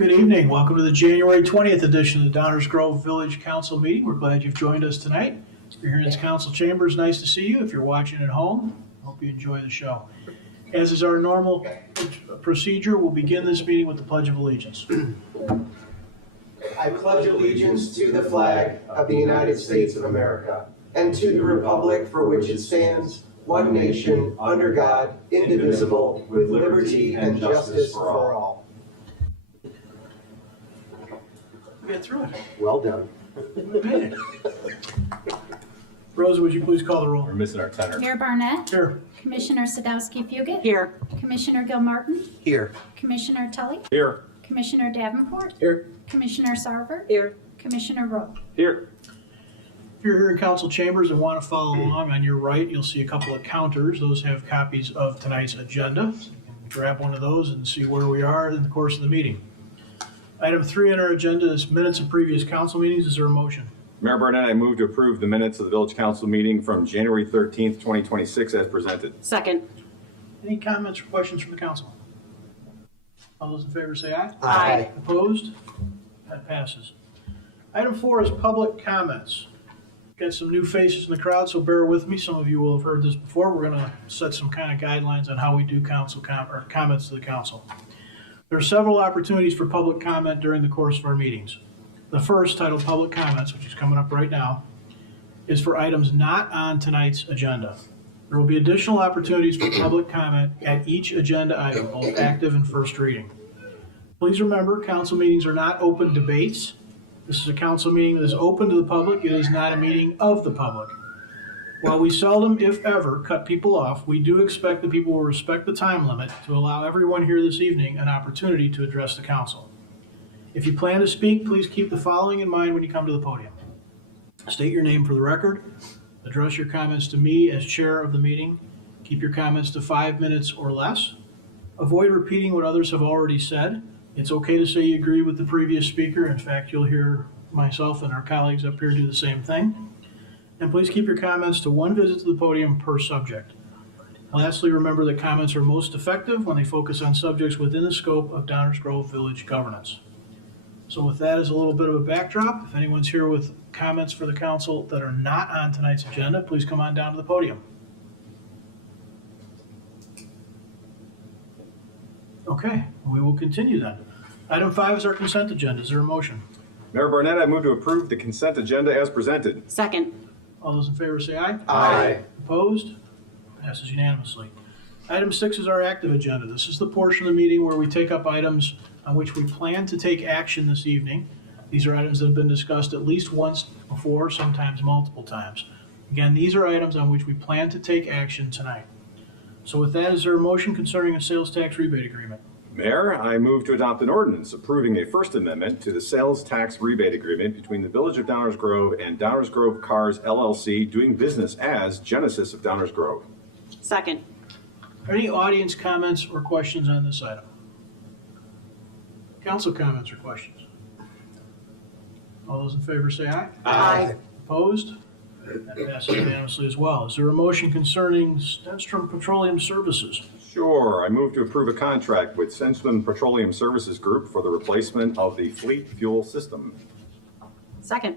Good evening. Welcome to the January 20th edition of the Downers Grove Village Council meeting. We're glad you've joined us tonight. If you're here in this council chambers, nice to see you. If you're watching at home, hope you enjoy the show. As is our normal procedure, we'll begin this meeting with the Pledge of Allegiance. I pledge allegiance to the flag of the United States of America and to the republic for which it stands, one nation, under God, indivisible, with liberty and justice for all. We got through it. Well done. We made it. Rosa, would you please call the roll? We're missing our tenor. Mayor Barnett, Here. Commissioner Sadowski-Fugit, Here. Commissioner Gilmartin, Here. Commissioner Tully, Here. Commissioner Davenport, Here. Commissioner Sarver, Here. Commissioner Rowe. Here. If you're here in council chambers and want to follow along, on your right, you'll see a couple of counters. Those have copies of tonight's agenda. So you can grab one of those and see where we are in the course of the meeting. Item 3 on our agenda is minutes of previous council meetings. Is there a motion? Mayor Barnett, I move to approve the minutes of the Village Council meeting from January 13th, 2026 as presented. Second. Any comments or questions from the council? All those in favor say aye. Aye. Opposed? That passes. Item 4 is public comments. Got some new faces in the crowd, so bear with me. Some of you will have heard this before. We're going to set some kind of guidelines on how we do council or comments to the council. There are several opportunities for public comment during the course of our meetings. The first, titled Public Comments, which is coming up right now, is for items not on tonight's agenda. There will be additional opportunities for public comment at each agenda item, both active and first reading. Please remember, council meetings are not open debates. This is a council meeting that is open to the public. It is not a meeting of the public. While we seldom, if ever, cut people off, we do expect that people will respect the time limit to allow everyone here this evening an opportunity to address the council. If you plan to speak, please keep the following in mind when you come to the podium. State your name for the record. Address your comments to me as chair of the meeting. Keep your comments to 5 minutes or less. Avoid repeating what others have already said. It's okay to say you agree with the previous speaker. In fact, you'll hear myself and our colleagues up here do the same thing. And please keep your comments to one visit to the podium per subject. Lastly, remember that comments are most effective when they focus on subjects within the scope of Downers Grove Village governance. So with that as a little bit of a backdrop, if anyone's here with comments for the council that are not on tonight's agenda, please come on down to the podium. Okay, we will continue then. Item 5 is our consent agenda. Is there a motion? Mayor Barnett, I move to approve the consent agenda as presented. Second. All those in favor say aye. Aye. Opposed? Passes unanimously. Item 6 is our active agenda. This is the portion of the meeting where we take up items on which we plan to take action this evening. These are items that have been discussed at least once before, sometimes multiple times. Again, these are items on which we plan to take action tonight. So with that, is there a motion concerning a sales tax rebate agreement? Mayor, I move to adopt an ordinance approving a First Amendment to the sales tax rebate agreement between the Village of Downers Grove and Downers Grove Cars LLC, doing business as Genesis of Downers Grove. Second. Are any audience comments or questions on this item? Council comments or questions? All those in favor say aye. Aye. Opposed? That passes unanimously as well. Is there a motion concerning Stenstrom Petroleum Services? Sure, I move to approve a contract with Stenstrom Petroleum Services Group for the replacement of the fleet fuel system. Second.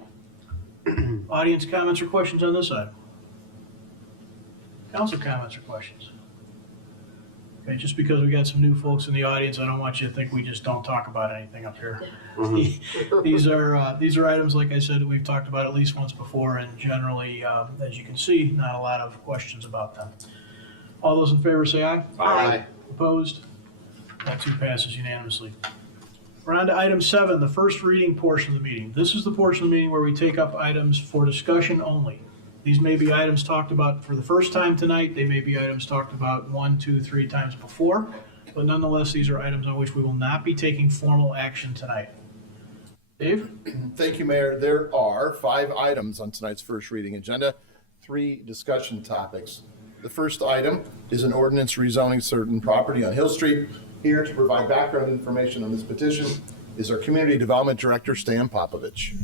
Audience comments or questions on this item? Council comments or questions? Okay, just because we got some new folks in the audience, I don't want you to think we just don't talk about anything up here. These are items, like I said, that we've talked about at least once before, and generally, as you can see, not a lot of questions about them. All those in favor say aye. Aye. Opposed? That too passes unanimously. We're on to item 7, the first reading portion of the meeting. This is the portion of the meeting where we take up items for discussion only. These may be items talked about for the first time tonight. They may be items talked about 1, 2, 3 times before. But nonetheless, these are items on which we will not be taking formal action tonight. Dave? Thank you, Mayor. There are 5 items on tonight's first reading agenda, 3 discussion topics. The first item is an ordinance rezoning certain property on Hill Street. Here to provide background information on this petition is our Community Development Director, Stan Popovich.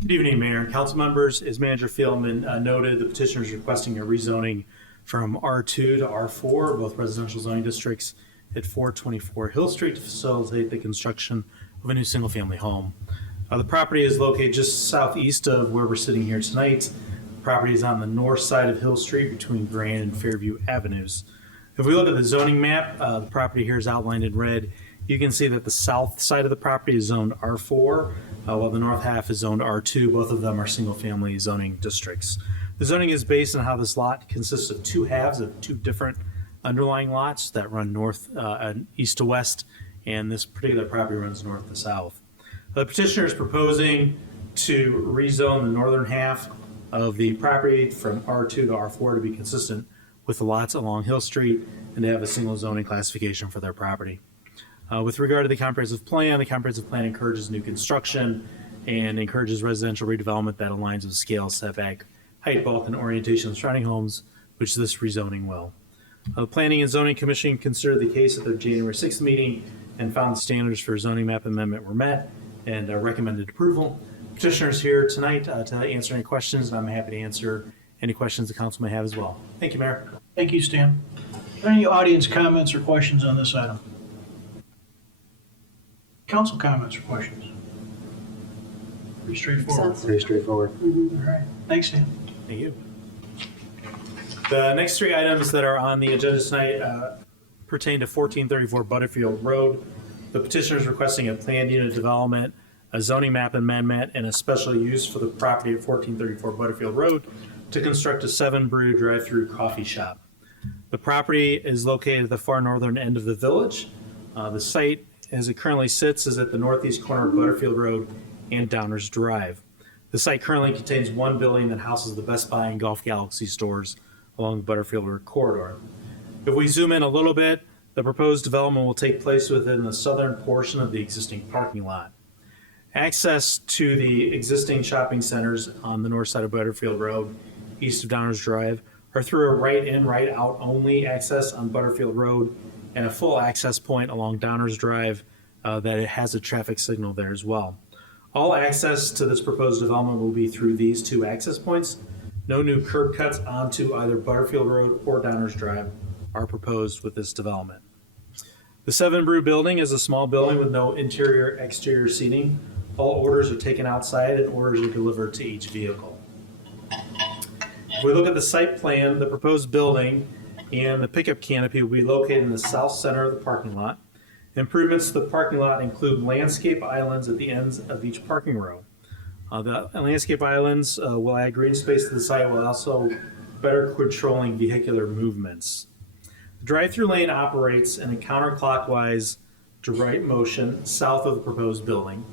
Good evening, Mayor and council members. As Manager Fielman noted, the petitioner is requesting a rezoning from R2 to R4, both residential zoning districts at 424 Hill Street, to facilitate the construction of a new single-family home. The property is located just southeast of where we're sitting here tonight. The property is on the north side of Hill Street between Grand and Fairview Avenues. If we look at the zoning map, the property here is outlined in red. You can see that the south side of the property is zoned R4, while the north half is zoned R2. Both of them are single-family zoning districts. The zoning is based on how this lot consists of two halves of two different underlying lots that run north and east to west, and this particular property runs north to south. The petitioner is proposing to rezone the northern half of the property from R2 to R4 to be consistent with the lots along Hill Street and to have a single zoning classification for their property. With regard to the comprehensive plan encourages new construction and encourages residential redevelopment that aligns with scale, setback, height, bulk, and orientation of surrounding homes, which this rezoning will. The Planning and Zoning Commission considered the case at their January 6th meeting and found the standards for zoning map amendment were met and recommended approval. Petitioner's here tonight to answer any questions, and I'm happy to answer any questions the council may have as well. Thank you, Mayor. Thank you, Stan. Are there any audience comments or questions on this item? Council comments or questions? Pretty straightforward. Pretty straightforward. All right. Thanks, Stan. Thank you. The next three items that are on the agenda tonight pertain to 1434 Butterfield Road. The petitioner is requesting a planned unit development, a zoning map amendment, and a special use for the property at 1434 Butterfield Road to construct a 7-brew drive-through coffee shop. The property is located at the far northern end of the village. The site, as it currently sits, is at the northeast corner of Butterfield Road and Downers Drive. The site currently contains one building that houses the Best Buy and Golf Galaxy stores along the Butterfield Road corridor. If we zoom in a little bit, the proposed development will take place within the southern portion of the existing parking lot. Access to the existing shopping centers on the north side of Butterfield Road, east of Downers Drive, are through a right-in, right-out only access on Butterfield Road and a full access point along Downers Drive that it has a traffic signal there as well. All access to this proposed development will be through these two access points. No new curb cuts onto either Butterfield Road or Downers Drive are proposed with this development. The 7-brew building is a small building with no interior exterior seating. All orders are taken outside and orders are delivered to each vehicle. If we look at the site plan, the proposed building and the pickup canopy will be located in the south center of the parking lot. Improvements to the parking lot include landscape islands at the ends of each parking row. The landscape islands will add green space to the site while also better controlling vehicular movements. The drive-through lane operates in a counterclockwise to right motion south of the proposed building.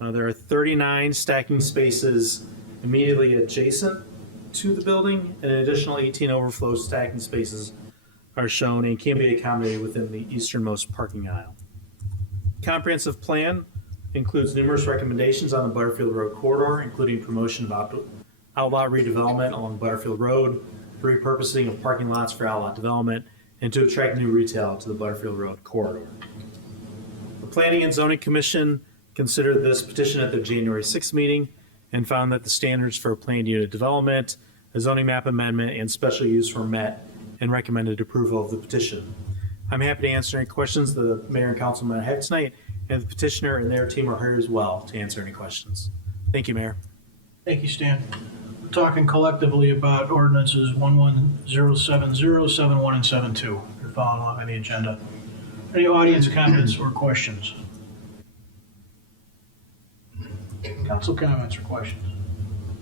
There are 39 stacking spaces immediately adjacent to the building, and an additional 18 overflow stacking spaces are shown and can be accommodated within the easternmost parking aisle. Comprehensive plan includes numerous recommendations on the Butterfield Road corridor, including promotion of outlaw redevelopment along Butterfield Road, repurposing of parking lots for outlaw development, and to attract new retail to the Butterfield Road corridor. The Planning and Zoning Commission considered this petition at their January 6th meeting and found that the standards for a planned unit development, a zoning map amendment, and special use were met and recommended approval of the petition. I'm happy to answer any questions the mayor and council might have tonight, and the petitioner and their team are here as well to answer any questions. Thank you, Mayor. Thank you, Stan. We're talking collectively about ordinances 11070, 71, and 72. If you're following along on the agenda. Any audience comments or questions? Council comments or questions?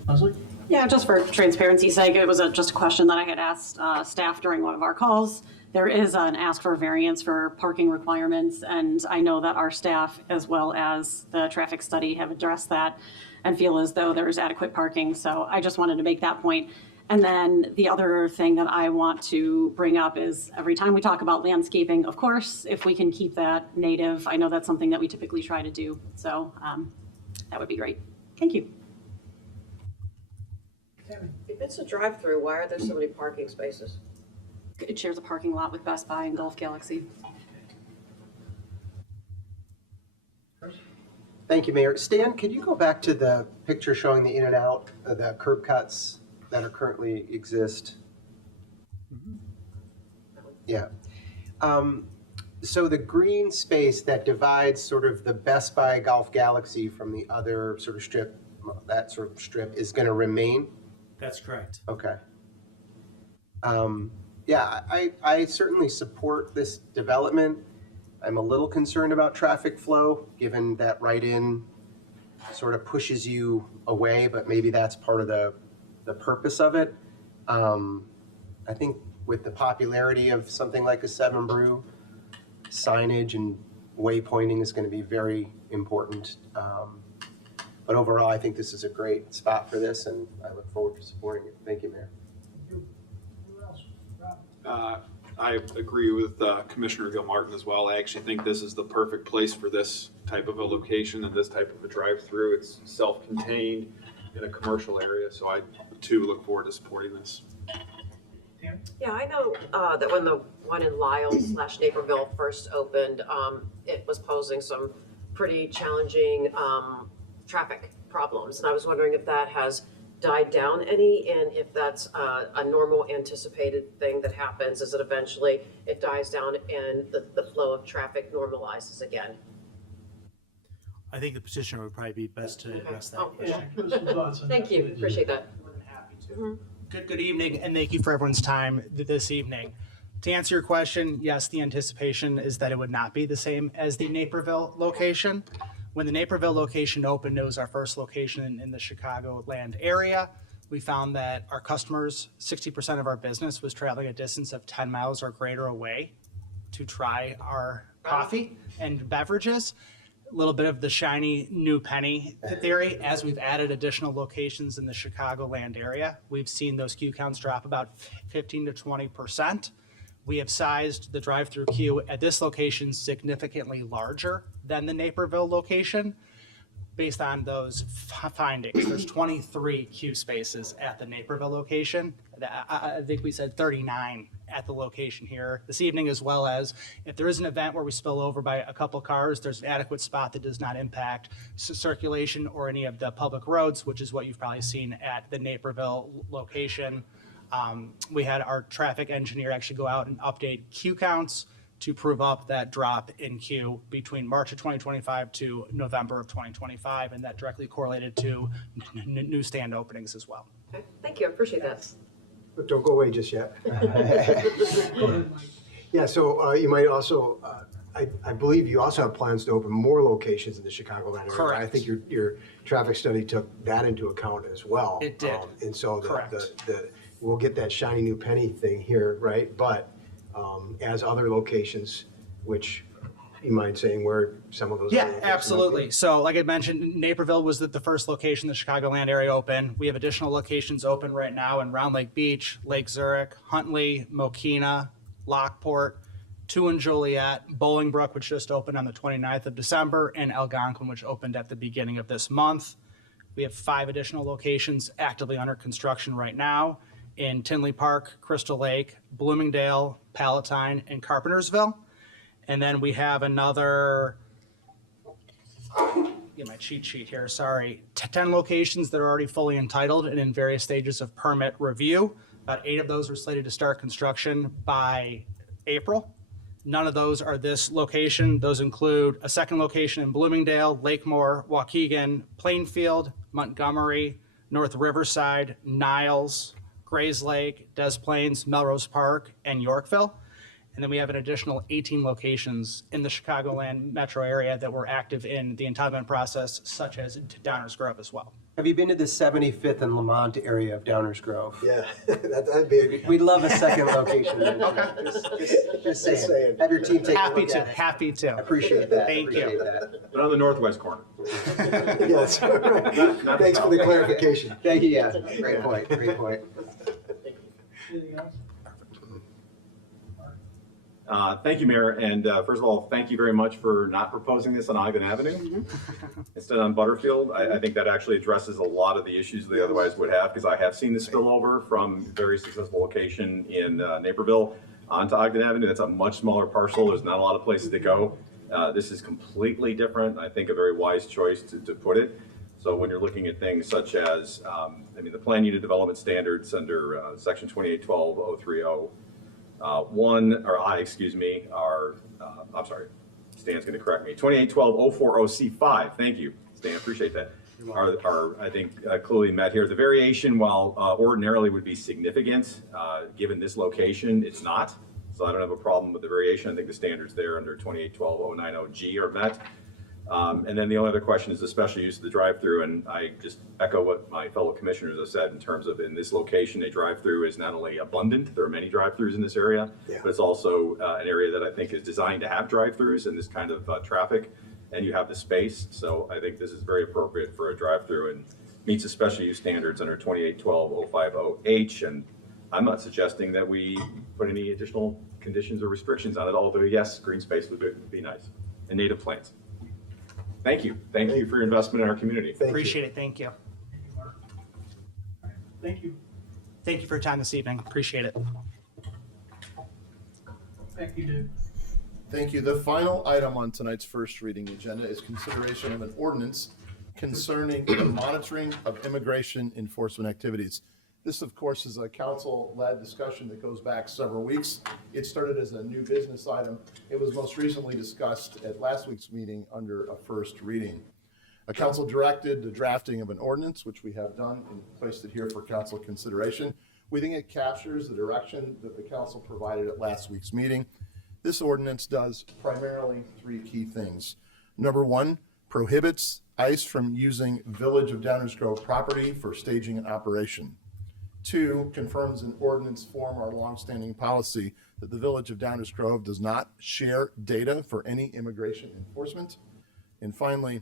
Leslie? Yeah, just for transparency's sake, it was just a question that I had asked staff during one of our calls. There is an ask for variance for parking requirements, and I know that our staff, as well as the traffic study, have addressed that and feel as though there is adequate parking. So I just wanted to make that point. And then the other thing that I want to bring up is every time we talk about landscaping, of course, if we can keep that native, I know that's something that we typically try to do. So that would be great. Thank you. If it's a drive-through, why are there so many parking spaces? It shares a parking lot with Best Buy and Golf Galaxy. Thank you, Mayor. Stan, could you go back to the picture showing the in and out of the curb cuts that are currently exist? Yeah. So the green space that divides sort of the Best Buy Golf Galaxy from the other sort of strip, that sort of strip is going to remain? That's correct. Okay. Yeah, I certainly support this development. I'm a little concerned about traffic flow, given that right-in sort of pushes you away, but maybe that's part of the purpose of it. I think with the popularity of something like a Seven Brew, signage and waypointing is going to be very important. But overall, I think this is a great spot for this, and I look forward to supporting it. Thank you, Mayor. Who else? Rob? I agree with Commissioner Gilmartin as well. I actually think this is the perfect place for this type of a location and this type of a drive-through. It's self-contained in a commercial area, so I too look forward to supporting this. Yeah, I know that when the one in Lisle/Naperville first opened, it was posing some pretty challenging traffic problems. And I was wondering if that has died down any, and if that's a normal anticipated thing that happens, is that eventually it dies down and the flow of traffic normalizes again. I think the petitioner would probably be best to address that. Oh, Yeah, give us some thoughts on that. Thank you, appreciate that. More than happy to. Good evening, and thank you for everyone's time this evening. To answer your question, yes, the anticipation is that it would not be the same as the Naperville location. When the Naperville location opened, it was our first location in the Chicagoland area. We found that our customers, 60% of our business was traveling a distance of 10 miles or greater away to try our coffee and beverages. A little bit of the shiny new penny theory. As we've added additional locations in the Chicagoland area, we've seen those queue counts drop about 15 to 20%. We have sized the drive-through queue at this location significantly larger than the Naperville location based on those findings. There's 23 queue spaces at the Naperville location. I think we said 39 at the location here this evening, as well as if there is an event where we spill over by a couple cars, there's an adequate spot that does not impact circulation or any of the public roads, which is what you've probably seen at the Naperville location. We had our traffic engineer actually go out and update queue counts to prove up that drop in queue between March of 2025 to November of 2025, and that directly correlated to new stand openings as well. Okay, thank you, I appreciate that. But don't go away just yet. Go ahead, Mike. Yeah, so you might also, I believe you also have plans to open more locations in the Chicagoland area. Correct. I think your traffic study took that into account as well. It did. And so Correct. we'll get that shiny new penny thing here, right? But as other locations, which you mind saying where some of those Yeah, other locations might be? absolutely. So like I mentioned, Naperville was the first location the Chicagoland area opened. We have additional locations open right now in Round Lake Beach, Lake Zurich, Huntley, Mokina, Lockport, 2 in Joliet, Bolingbrook, which just opened on the 29th of December, and Algonquin, which opened at the beginning of this month. We have 5 additional locations actively under construction right now in Tinley Park, Crystal Lake, Bloomingdale, Palatine, and Carpentersville. And then we have another, get my cheat sheet here, sorry, 10 locations that are already fully entitled and in various stages of permit review. About 8 of those are slated to start construction by April. None of those are this location. Those include a second location in Bloomingdale, Lakemore, Waukegan, Plainfield, Montgomery, North Riverside, Niles, Grays Lake, Des Plaines, Melrose Park, and Yorkville. And then we have an additional 18 locations in the Chicagoland metro area that were active in the entitlement process, such as Downers Grove as well. Have you been to the 75th and Lamont area of Downers Grove? Yeah, that'd be. We'd love a second location. Okay. Just saying. Have your team take a Happy look to, at it. happy to. Appreciate that. Thank you. Appreciate that. But on the northwest corner. Yes, right. Not Thanks for the clarification. Thank you, yeah. Great point, great point. Anything else? Thank you, Mayor. And first of all, thank you very much for not proposing this on Ogden Avenue instead on Butterfield. I think that actually addresses a lot of the issues they otherwise would have, because I have seen the spillover from very successful location in Naperville onto Ogden Avenue. That's a much smaller parcel. There's not a lot of places to go. This is completely different. I think a very wise choice to put it. So when you're looking at things such as, the plan unit development standards under section 2812.030, are I'm sorry, Stan's going to correct me, 2812-040C5, thank you, Stan, appreciate that, are I think, clearly met here. The variation, while ordinarily would be significant, given this location, it's not. So I don't have a problem with the variation. I think the standards there under 2812-090G are met. And then the only other question is the special use of the drive-through, and I just echo what my fellow commissioners have said in terms of in this location, a drive-through is not only abundant, there are many drive-throughs in this area, but it's also an area that I think is designed to have drive-throughs and this kind of traffic, and you have the space. So I think this is very appropriate for a drive-through and meets the special use standards under 2812-050H. And I'm not suggesting that we put any additional conditions or restrictions on it, although yes, green space would be nice, and native plants. Thank you. Thank you for your investment in our community. Appreciate it. Thank you. Thank you. Thank you for your time this evening. Appreciate it. Thank you, Dave. Thank you. The final item on tonight's first reading agenda is consideration of an ordinance concerning the monitoring of immigration enforcement activities. This, of course, is a council-led discussion that goes back several weeks. It started as a new business item. It was most recently discussed at last week's meeting under a first reading. A council directed the drafting of an ordinance, which we have done and placed it here for council consideration. We think it captures the direction that the council provided at last week's meeting. This ordinance does primarily three key things. Number one, prohibits ICE from using Village of Downers Grove property for staging an operation. Two, confirms in ordinance form our longstanding policy that the Village of Downers Grove does not share data for any immigration enforcement. And finally,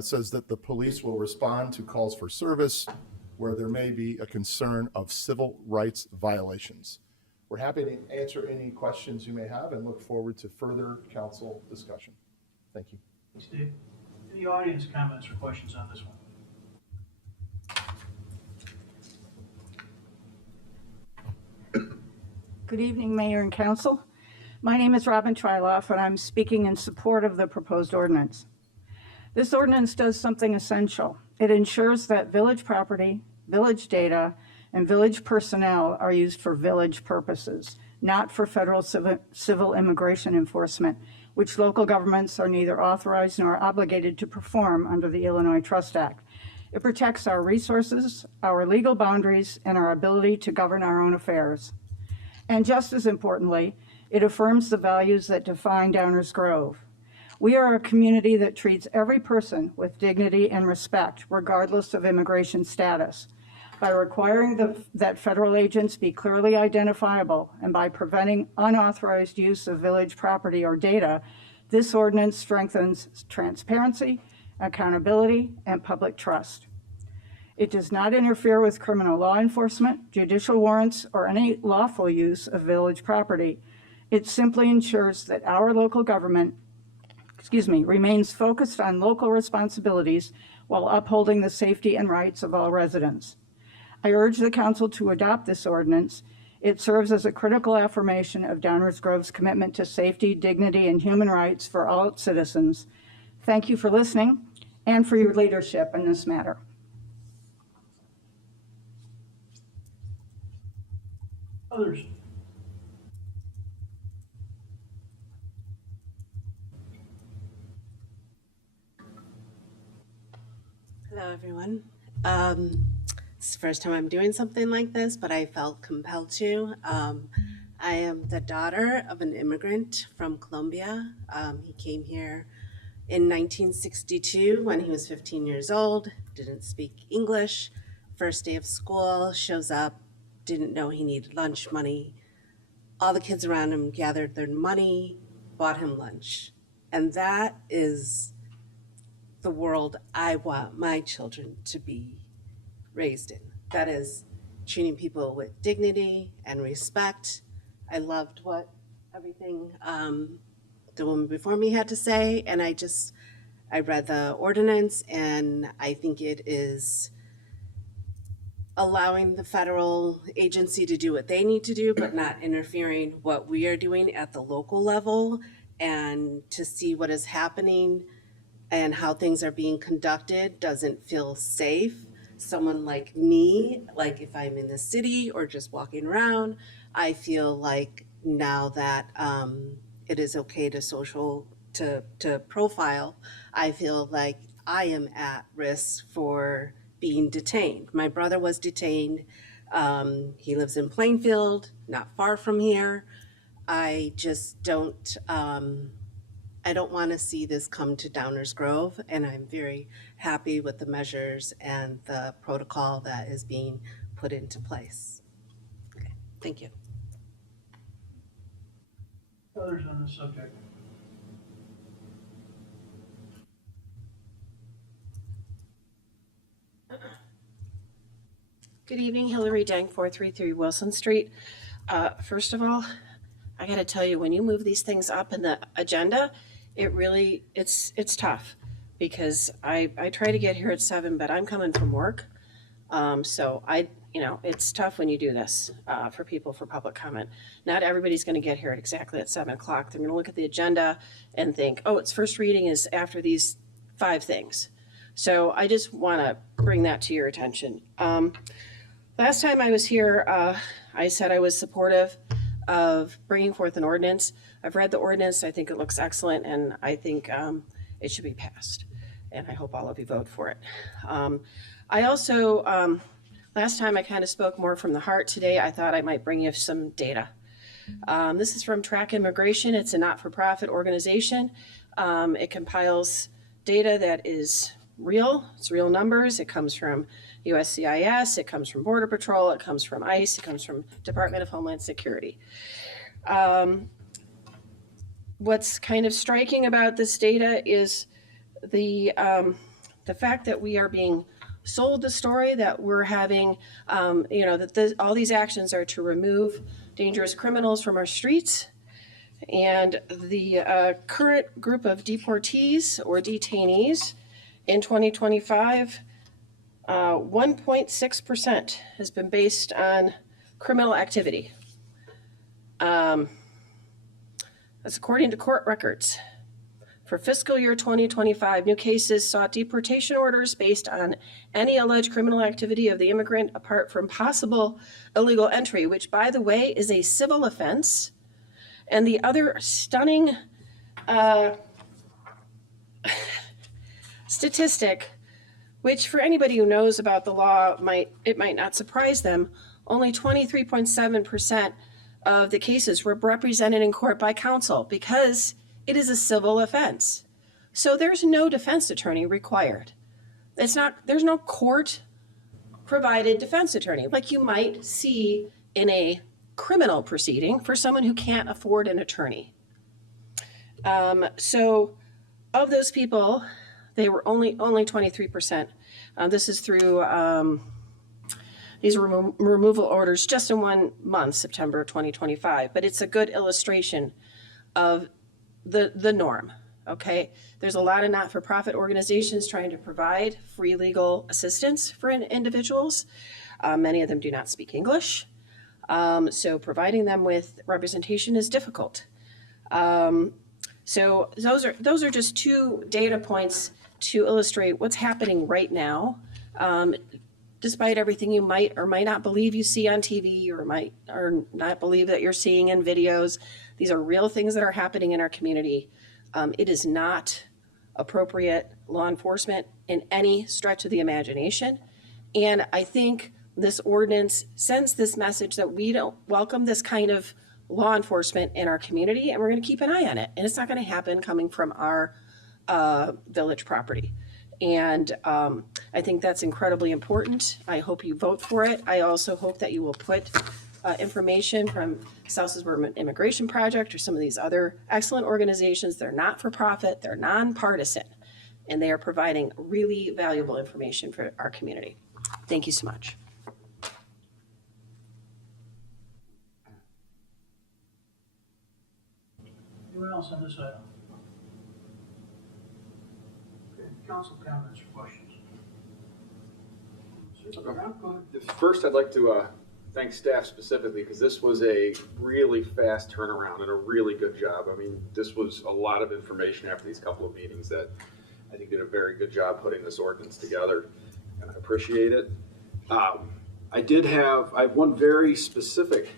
says that the police will respond to calls for service where there may be a concern of civil rights violations. We're happy to answer any questions you may have and look forward to further council discussion. Thank you. Thanks, Dave. Any audience comments or questions on this one? Good evening, Mayor and Council. My name is Robin Tryloff, and I'm speaking in support of the proposed ordinance. This ordinance does something essential. It ensures that village property, village data, and village personnel are used for village purposes, not for federal civil immigration enforcement, which local governments are neither authorized nor obligated to perform under the Illinois Trust Act. It protects our resources, our legal boundaries, and our ability to govern our own affairs. And just as importantly, it affirms the values that define Downers Grove. We are a community that treats every person with dignity and respect, regardless of immigration status. By requiring that federal agents be clearly identifiable and by preventing unauthorized use of village property or data, this ordinance strengthens transparency, accountability, and public trust. It does not interfere with criminal law enforcement, judicial warrants, or any lawful use of village property. It simply ensures that our local government, remains focused on local responsibilities while upholding the safety and rights of all residents. I urge the council to adopt this ordinance. It serves as a critical affirmation of Downers Grove's commitment to safety, dignity, and human rights for all its citizens. Thank you for listening and for your leadership in this matter. Others? Hello, everyone. It's the first time I'm doing something like this, but I felt compelled to. I am the daughter of an immigrant from Colombia. He came here in 1962 when he was 15 years old, didn't speak English. First day of school, shows up, didn't know he needed lunch money. All the kids around him gathered their money, bought him lunch. And that is the world I want my children to be raised in. That is treating people with dignity and respect. I loved what everything the woman before me had to say, and I read the ordinance, and I think it is allowing the federal agency to do what they need to do, but not interfering what we are doing at the local level, and to see what is happening and how things are being conducted doesn't feel safe. Someone like me, like if I'm in the city or just walking around, I feel like now that it is okay to profile, I feel like I am at risk for being detained. My brother was detained. He lives in Plainfield, not far from here. I just don't, I don't want to see this come to Downers Grove, and I'm very happy with the measures and the protocol that is being put into place. Okay, thank you. Others on this subject? Good evening, Hillary Dang, 433 Wilson Street. First of all, I gotta tell you, when you move these things up in the agenda, it's tough, because I try to get here at 7, but I'm coming from work. So it's tough when you do this for people for public comment. Not everybody's gonna get here at exactly at 7 o'clock. They're gonna look at the agenda and think, oh, its first reading is after these 5 things. So I just wanna bring that to your attention. Last time I was here, I said I was supportive of bringing forth an ordinance. I've read the ordinance. I think it looks excellent, and I think it should be passed. And I hope all of you vote for it. I also, last time I kind of spoke more from the heart. Today I thought I might bring you some data. This is from Track Immigration. It's a not-for-profit organization. It compiles data that is real. It's real numbers. It comes from USCIS, it comes from Border Patrol, it comes from ICE, it comes from Department of Homeland Security. What's kind of striking about this data is the fact that we are being sold the story that we're having, all these actions are to remove dangerous criminals from our streets. And the current group of deportees or detainees in 2025, 1.6% has been based on criminal activity. That's according to court records. For fiscal year 2025, new cases sought deportation orders based on any alleged criminal activity of the immigrant apart from possible illegal entry, which, by the way, is a civil offense. And the other stunning statistic, which for anybody who knows about the law, it might not surprise them, only 23.7% of the cases were represented in court by counsel because it is a civil offense. So there's no defense attorney required. There's no court provided defense attorney like you might see in a criminal proceeding for someone who can't afford an attorney. So of those people, they were only 23%. This is through these removal orders just in 1 month, September 2025. But it's a good illustration of the norm, okay? There's a lot of not-for-profit organizations trying to provide free legal assistance for individuals. Many of them do not speak English. So providing them with representation is difficult. So those are just 2 data points to illustrate what's happening right now. Despite everything you might or might not believe you see on TV or might or not believe that you're seeing in videos, these are real things that are happening in our community. It is not appropriate law enforcement in any stretch of the imagination. And I think this ordinance sends this message that we don't welcome this kind of law enforcement in our community, and we're going to keep an eye on it. And it's not going to happen coming from our village property. And I think that's incredibly important. I hope you vote for it. I also hope that you will put information from South Suburban Immigration Project or some of these other excellent organizations. They're not for profit, they're nonpartisan, and they are providing really valuable information for our community. Thank you so much. Anyone else on this item? Okay, council comments or questions? Sir, go ahead. First, I'd like to thank staff specifically because this was a really fast turnaround and a really good job. I mean, this was a lot of information after these couple of meetings that I think did a very good job putting this ordinance together, and I appreciate it. I have one very specific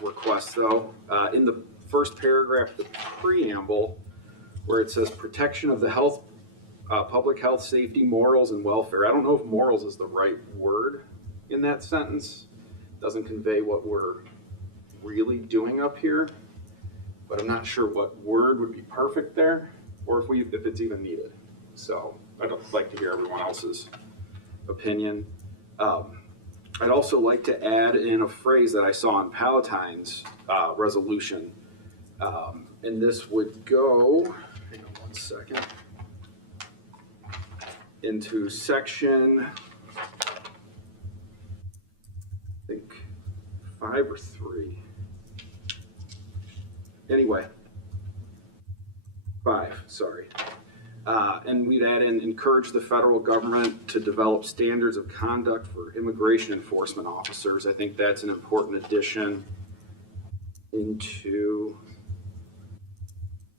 request though. In the first paragraph, the preamble, where it says protection of the health, public health, safety, morals, and welfare. I don't know if morals is the right word in that sentence. Doesn't convey what we're really doing up here, but I'm not sure what word would be perfect there, or if it's even needed. So I'd like to hear everyone else's opinion. I'd also like to add in a phrase that I saw in Palatine's resolution, and this would go, hang on one second, into section, I think 5 or 3. Anyway, 5, sorry. And we'd add in, encourage the federal government to develop standards of conduct for immigration enforcement officers. I think that's an important addition into,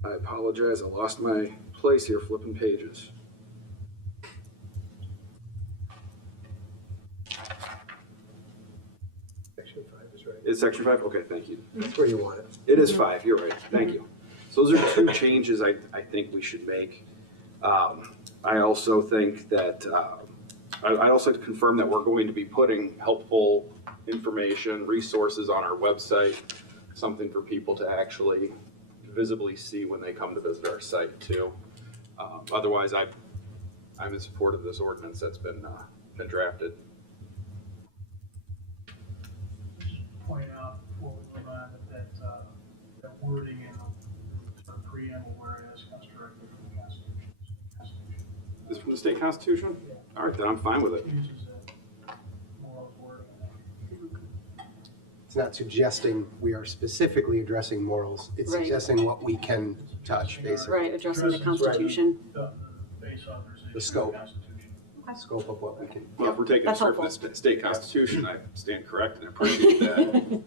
I apologize, I lost my place here flipping pages. Section 5 is right. Is section 5? Okay, thank you. That's where you want it. It is 5, you're right, thank you. So those are 2 changes I think we should make. I also think that, I also have to confirm that we're going to be putting helpful information, resources on our website, something for people to actually visibly see when they come to visit our site too. Otherwise, I'm in support of this ordinance that's been drafted. Point out before we move on that wording in the preamble where it comes directly from the Constitution. Is it from the state constitution? Yeah. All right, then I'm fine with it. Uses that moral wording. It's not suggesting we are specifically addressing morals. It's Right. suggesting what we can touch, basically. Right, addressing the Constitution. The base authorization. The scope. of the Constitution. Scope of what we can. Well, if we're taking a That's start from helpful. the state constitution, I stand corrected and appreciate that. Anyone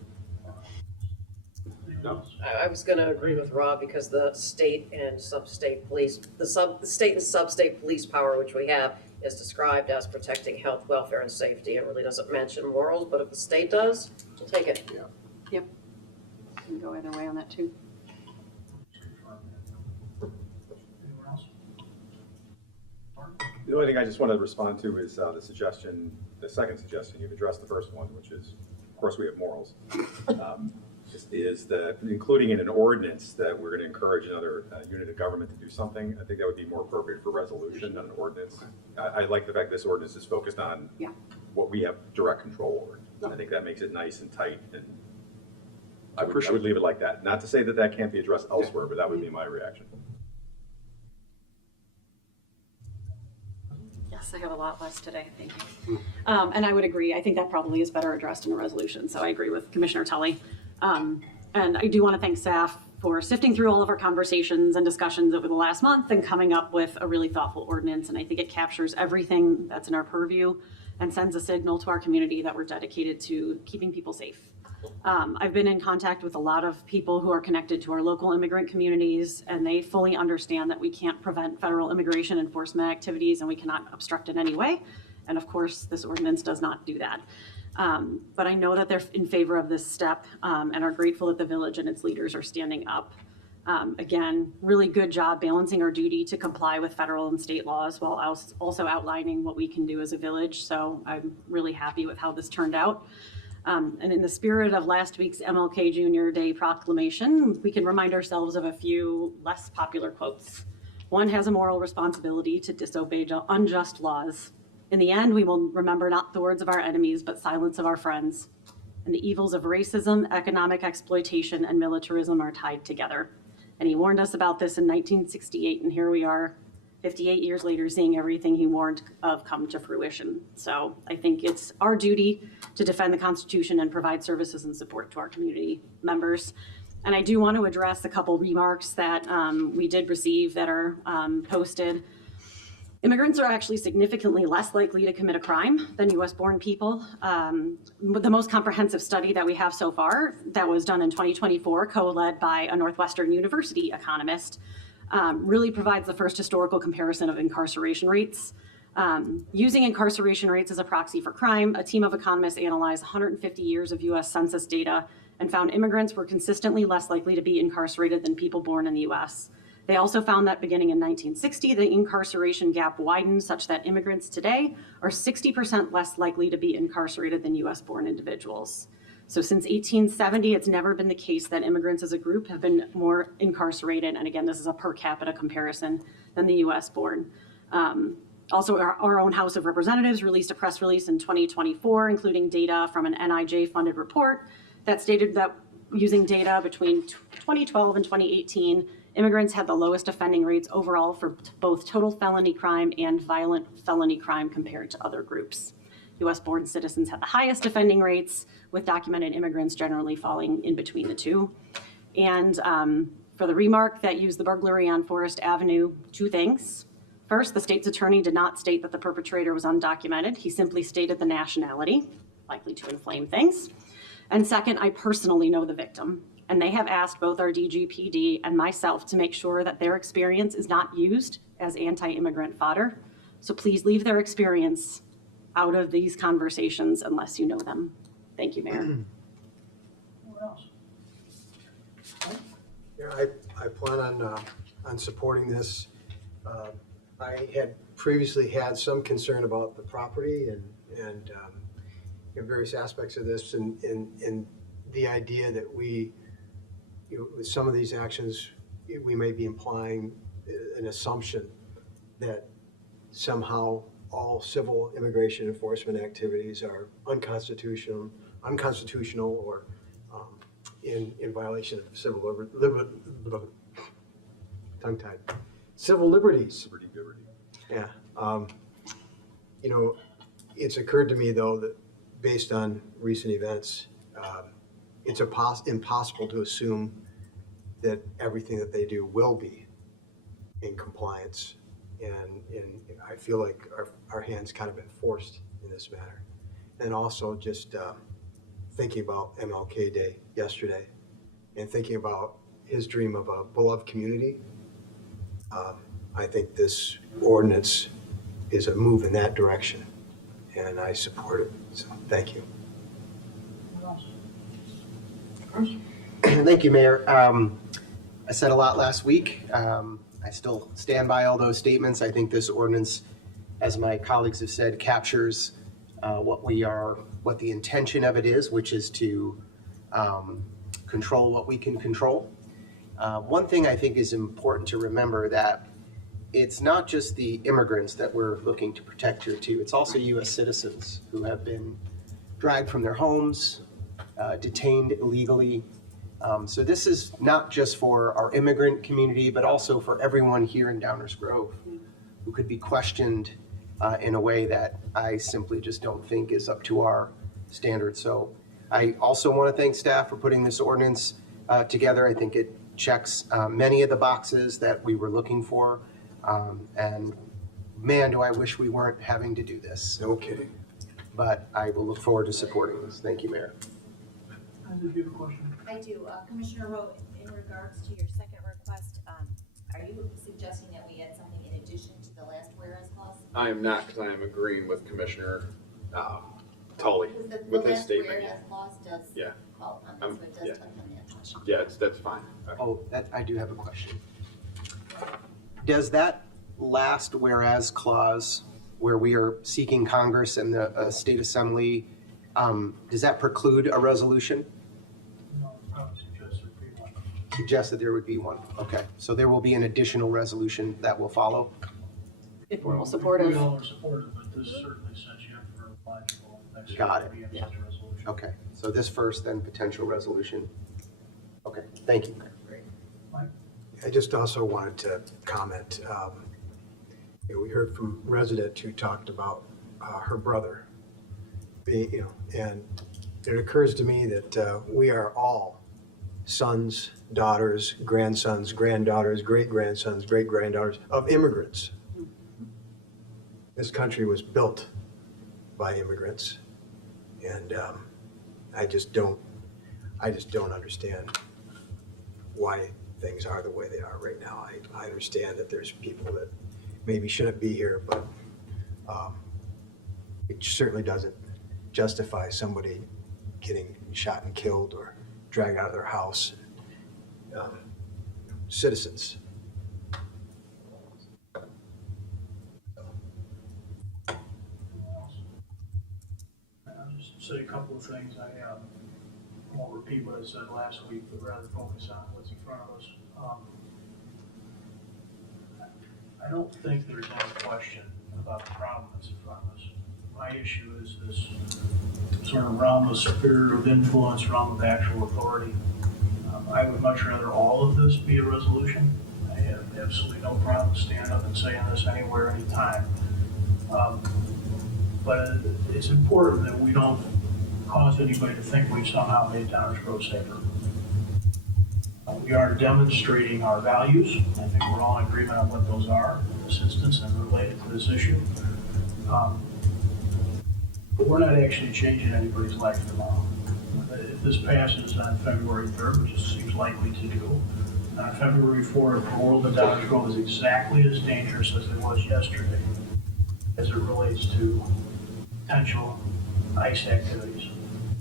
No. else? I was gonna agree with Rob because the state and sub-state police, the state and sub-state police power which we have is described as protecting health, welfare, and safety. It really doesn't mention morals, but if the state does, we'll take it. Yep. Can go either way on that too. Anyone else? Mark? The only thing I just want to respond to is the suggestion, the second suggestion. You've addressed the first one, which is, of course, we have morals. Just is that including in an ordinance that we're going to encourage another unit of government to do something. I think that would be more appropriate for resolution than an ordinance. I like the fact this ordinance is focused on what we have direct control over. I think that makes it nice and tight, and I would leave it like that. Not to say that that can't be addressed elsewhere, but that would be my reaction. Yes, I have a lot less today, thank you. And I would agree, I think that probably is better addressed in a resolution, so I agree with Commissioner Tully. And I do want to thank staff for sifting through all of our conversations and discussions over the last month and coming up with a really thoughtful ordinance. And I think it captures everything that's in our purview and sends a signal to our community that we're dedicated to keeping people safe. I've been in contact with a lot of people who are connected to our local immigrant communities, and they fully understand that we can't prevent federal immigration enforcement activities and we cannot obstruct in any way. And of course, this ordinance does not do that. But I know that they're in favor of this step and are grateful that the village and its leaders are standing up. Again, really good job balancing our duty to comply with federal and state laws while also outlining what we can do as a village. So I'm really happy with how this turned out. And in the spirit of last week's MLK Jr. Day proclamation, we can remind ourselves of a few less popular quotes. One has a moral responsibility to disobey unjust laws. In the end, we will remember not the words of our enemies, but silence of our friends. And the evils of racism, economic exploitation, and militarism are tied together. And he warned us about this in 1968, and here we are, 58 years later, seeing everything he warned of come to fruition. So I think it's our duty to defend the Constitution and provide services and support to our community members. And I do want to address a couple remarks that we did receive that are posted. Immigrants are actually significantly less likely to commit a crime than US-born people. The most comprehensive study that we have so far that was done in 2024, co-led by a Northwestern University economist, really provides the first historical comparison of incarceration rates. Using incarceration rates as a proxy for crime, a team of economists analyzed 150 years of US Census data and found immigrants were consistently less likely to be incarcerated than people born in the US. They also found that beginning in 1960, the incarceration gap widened such that immigrants today are 60% less likely to be incarcerated than US born individuals. So since 1870, it's never been the case that immigrants as a group have been more incarcerated, and again, this is a per capita comparison, than the US born. Also, our own House of Representatives released a press release in 2024, including data from an NIJ-funded report that stated that using data between 2012 and 2018, immigrants had the lowest offending rates overall for both total felony crime and violent felony crime compared to other groups. US-born citizens had the highest offending rates, with documented immigrants generally falling in between the two. And for the remark that used the burglary on Forest Avenue, two things. First, the state's attorney did not state that the perpetrator was undocumented. He simply stated the nationality, likely to inflame things. And second, I personally know the victim, and they have asked both our DGPD and myself to make sure that their experience is not used as anti-immigrant fodder. So please leave their experience out of these conversations unless you know them. Thank you, Mayor. What else? Yeah, I plan on supporting this. I had previously had some concern about the property and various aspects of this, and the idea that we, with some of these actions, we may be implying an assumption that somehow all civil immigration enforcement activities are unconstitutional, or in violation of civil tongue-tied civil liberties. Yeah. It's occurred to me though that based on recent events, it's impossible to assume that everything that they do will be in compliance. And I feel like our hands kind of been forced in this matter. And also just thinking about MLK Day yesterday and thinking about his dream of a beloved community, I think this ordinance is a move in that direction, and I support it. So thank you. What else? Chris? Thank you, Mayor. I said a lot last week. I still stand by all those statements. I think this ordinance, as my colleagues have said, captures what the intention of it is, which is to control what we can control. One thing I think is important to remember that it's not just the immigrants that we're looking to protect here too. It's also U.S. citizens who have been dragged from their homes, detained illegally. So this is not just for our immigrant community, but also for everyone here in Downers Grove who could be questioned in a way that I simply just don't think is up to our standards. So I also want to thank staff for putting this ordinance together. I think it checks many of the boxes that we were looking for. And man, do I wish we weren't having to do this. No kidding. But I will look forward to supporting this. Thank you, Mayor. Did you have a question? I do. Commissioner Rowe, in regards to your second request, are you suggesting that we add something in addition to the last whereas clause? I am not, because I am agreeing with Commissioner Tully Because with the his last statement. whereas clause does Yeah. call on this, so it does touch on that question. Yeah, that's fine. Oh, I do have a question. Does that last whereas clause where we are seeking Congress and the state assembly, does that preclude a resolution? No, probably suggest there be one. Suggest that there would be one. Okay, so there will be an additional resolution that will follow? If we're all supportive. We all are supportive, but this certainly sets you up for a logical next year. Got it. to be in such a resolution. Okay, so this first, then potential resolution. Okay, thank you. Mike? I just also wanted to comment. We heard from a resident who talked about her brother being, and it occurs to me that we are all sons, daughters, grandsons, granddaughters, great-grandsons, great-granddaughters of immigrants. This country was built by immigrants, and I just don't understand why things are the way they are right now. I understand that there's people that maybe shouldn't be here, but it certainly doesn't justify somebody getting shot and killed or dragged out of their house. Citizens. I'll just say a couple of things. I won't repeat what I said last week, but rather focus on what's in front of us. I don't think there's any question about the problem that's in front of us. My issue is this sort of realm of sphere of influence, realm of actual authority. I would much rather all of this be a resolution. I have absolutely no problem standing up and saying this anywhere, anytime. But it's important that we don't cause anybody to think we've somehow made Downers Grove safer. We are demonstrating our values. I think we're all in agreement on what those are in this instance and related to this issue. But we're not actually changing anybody's life tomorrow. If this passes on February 3rd, which it seems likely to do, on February 4th, the world of Downers Grove is exactly as dangerous as it was yesterday as it relates to potential ICE activities.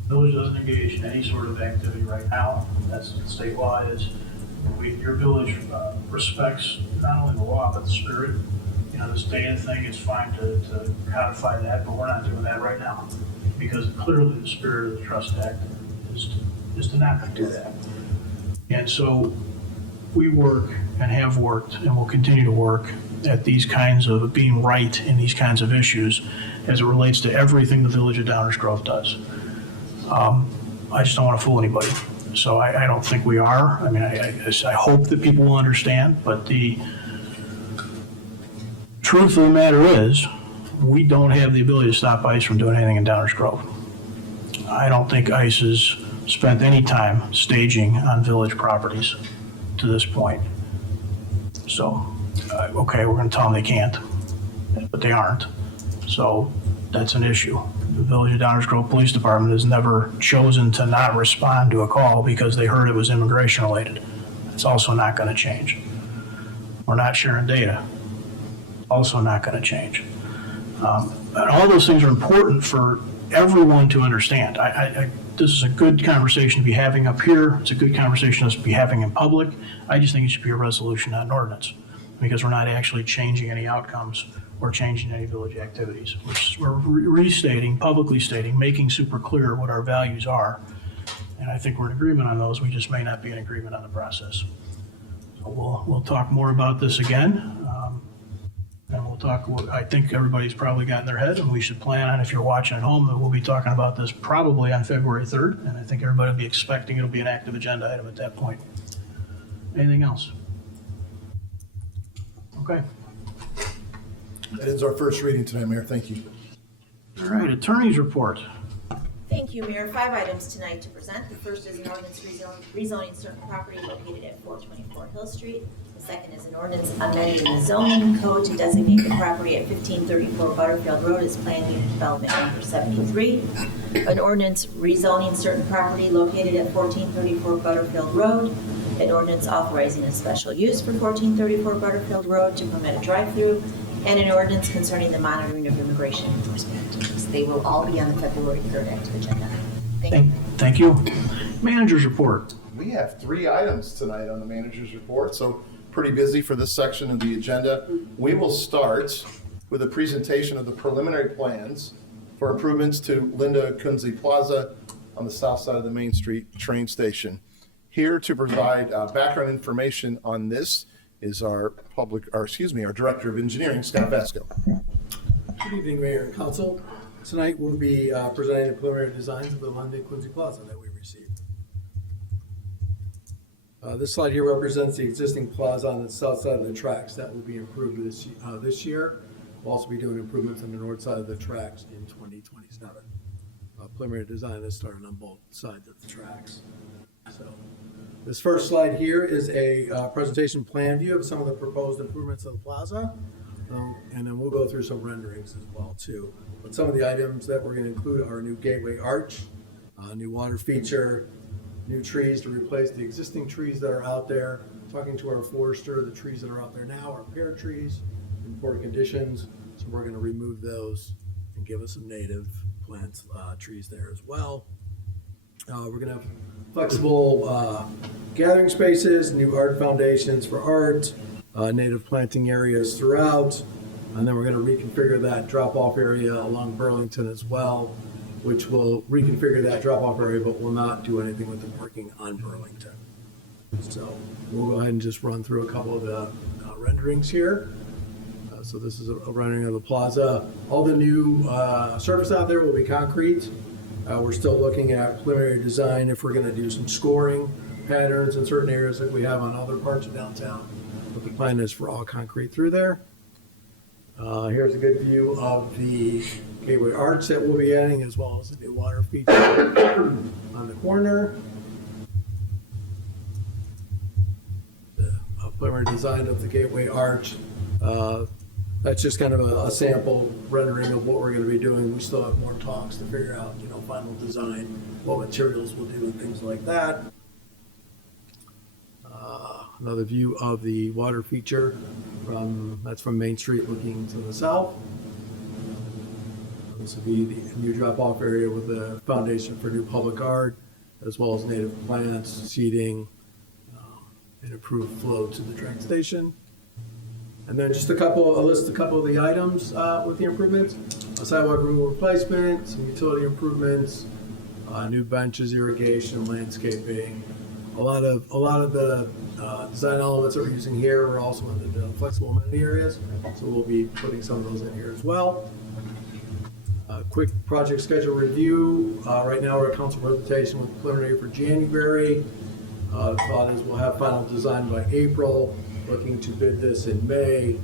The village doesn't engage in any sort of activity right now. That's what the state law is. Your village respects not only the law, but the spirit. You know, this data thing is fine to codify that, but we're not doing that right now. Because clearly the spirit of the Trust Act is to not do that. And so we work and have worked and will continue to work at these kinds of being right in these kinds of issues as it relates to everything the village of Downers Grove does. I just don't want to fool anybody. So I don't think we are. I mean, I hope that people will understand, but the truth of the matter is we don't have the ability to stop ICE from doing anything in Downers Grove. I don't think ICE has spent any time staging on village properties to this point. So, okay, we're going to tell them they can't, but they aren't. So that's an issue. The Village of Downers Grove Police Department has never chosen to not respond to a call because they heard it was immigration related. It's also not going to change. We're not sharing data. Also not going to change. And all those things are important for everyone to understand. This is a good conversation to be having up here. It's a good conversation to be having in public. I just think it should be a resolution, not an ordinance, because we're not actually changing any outcomes or changing any village activities. We're restating, publicly stating, making super clear what our values are. And I think we're in agreement on those. We just may not be in agreement on the process. So we'll talk more about this again. And we'll talk, I think everybody's probably got in their head, and we should plan on, if you're watching at home, that we'll be talking about this probably on February 3rd. And I think everybody will be expecting it'll be an active agenda item at that point. Anything else? Okay. That ends our first reading tonight, Mayor. Thank you. All right, attorney's report. Thank you, Mayor. 5 items tonight to present. The first is an ordinance rezoning certain property located at 424 Hill Street. The second is an ordinance amending the zoning code to designate the property at 1534 Butterfield Road as planned unit development number 73. An ordinance rezoning certain property located at 1434 Butterfield Road. An ordinance authorizing a special use for 1434 Butterfield Road to permit a drive-through. And an ordinance concerning the monitoring of immigration enforcement activities. They will all be on the February 3rd active agenda. Thank you. Manager's report. We have 3 items tonight on the manager's report, so pretty busy for this section of the agenda. We will start with a presentation of the preliminary plans for improvements to Linda Kunze Plaza on the south side of the Main Street train station. Here to provide background information on this is our Director of Engineering, Scott Vasco. Good evening, Mayor and Council. Tonight we'll be presenting the preliminary designs of the Linda Kunze Plaza that we received. This slide here represents the existing plaza on the south side of the tracks that will be improved this year. We'll also be doing improvements on the north side of the tracks in 2027. Preliminary design is starting on both sides of the tracks. So, this first slide here is a presentation plan view of some of the proposed improvements of the plaza. And then we'll go through some renderings as well too. But some of the items that we're going to include are a new gateway arch, a new water feature, new trees to replace the existing trees that are out there. Talking to our forester, the trees that are out there now are pear trees in poor conditions. So we're going to remove those and give us some native plants, trees there as well. We're gonna have flexible gathering spaces, new art foundations for art, native planting areas throughout. And then we're gonna reconfigure that drop-off area along Burlington as well, which will reconfigure that drop-off area, but will not do anything with the parking on Burlington. So we'll go ahead and just run through a couple of the renderings here. So this is a rendering of the plaza. All the new surface out there will be concrete. We're still looking at preliminary design if we're gonna do some scoring patterns in certain areas like we have on other parts of downtown. But the plan is for all concrete through there. Here's a good view of the Gateway Arch that we'll be adding, as well as the new water feature on the corner. A preliminary design of the Gateway Arch. That's just kind of a sample rendering of what we're going to be doing. We still have more talks to figure out, final design, what materials we'll do and things like that. Another view of the water feature that's from Main Street looking to the south. This will be the new drop-off area with the foundation for new public art, as well as native plants, seating, and improved flow to the train station. And then just a list a couple of the items with the improvements. A sidewalk removal replacement, some utility improvements, new benches, irrigation, landscaping. A lot of the design elements that we're using here are also in the flexible amenity areas, so we'll be putting some of those in here as well. Quick project schedule review. Right now we're at council presentation with preliminary for January. The thought is we'll have final design by April, looking to bid this in May,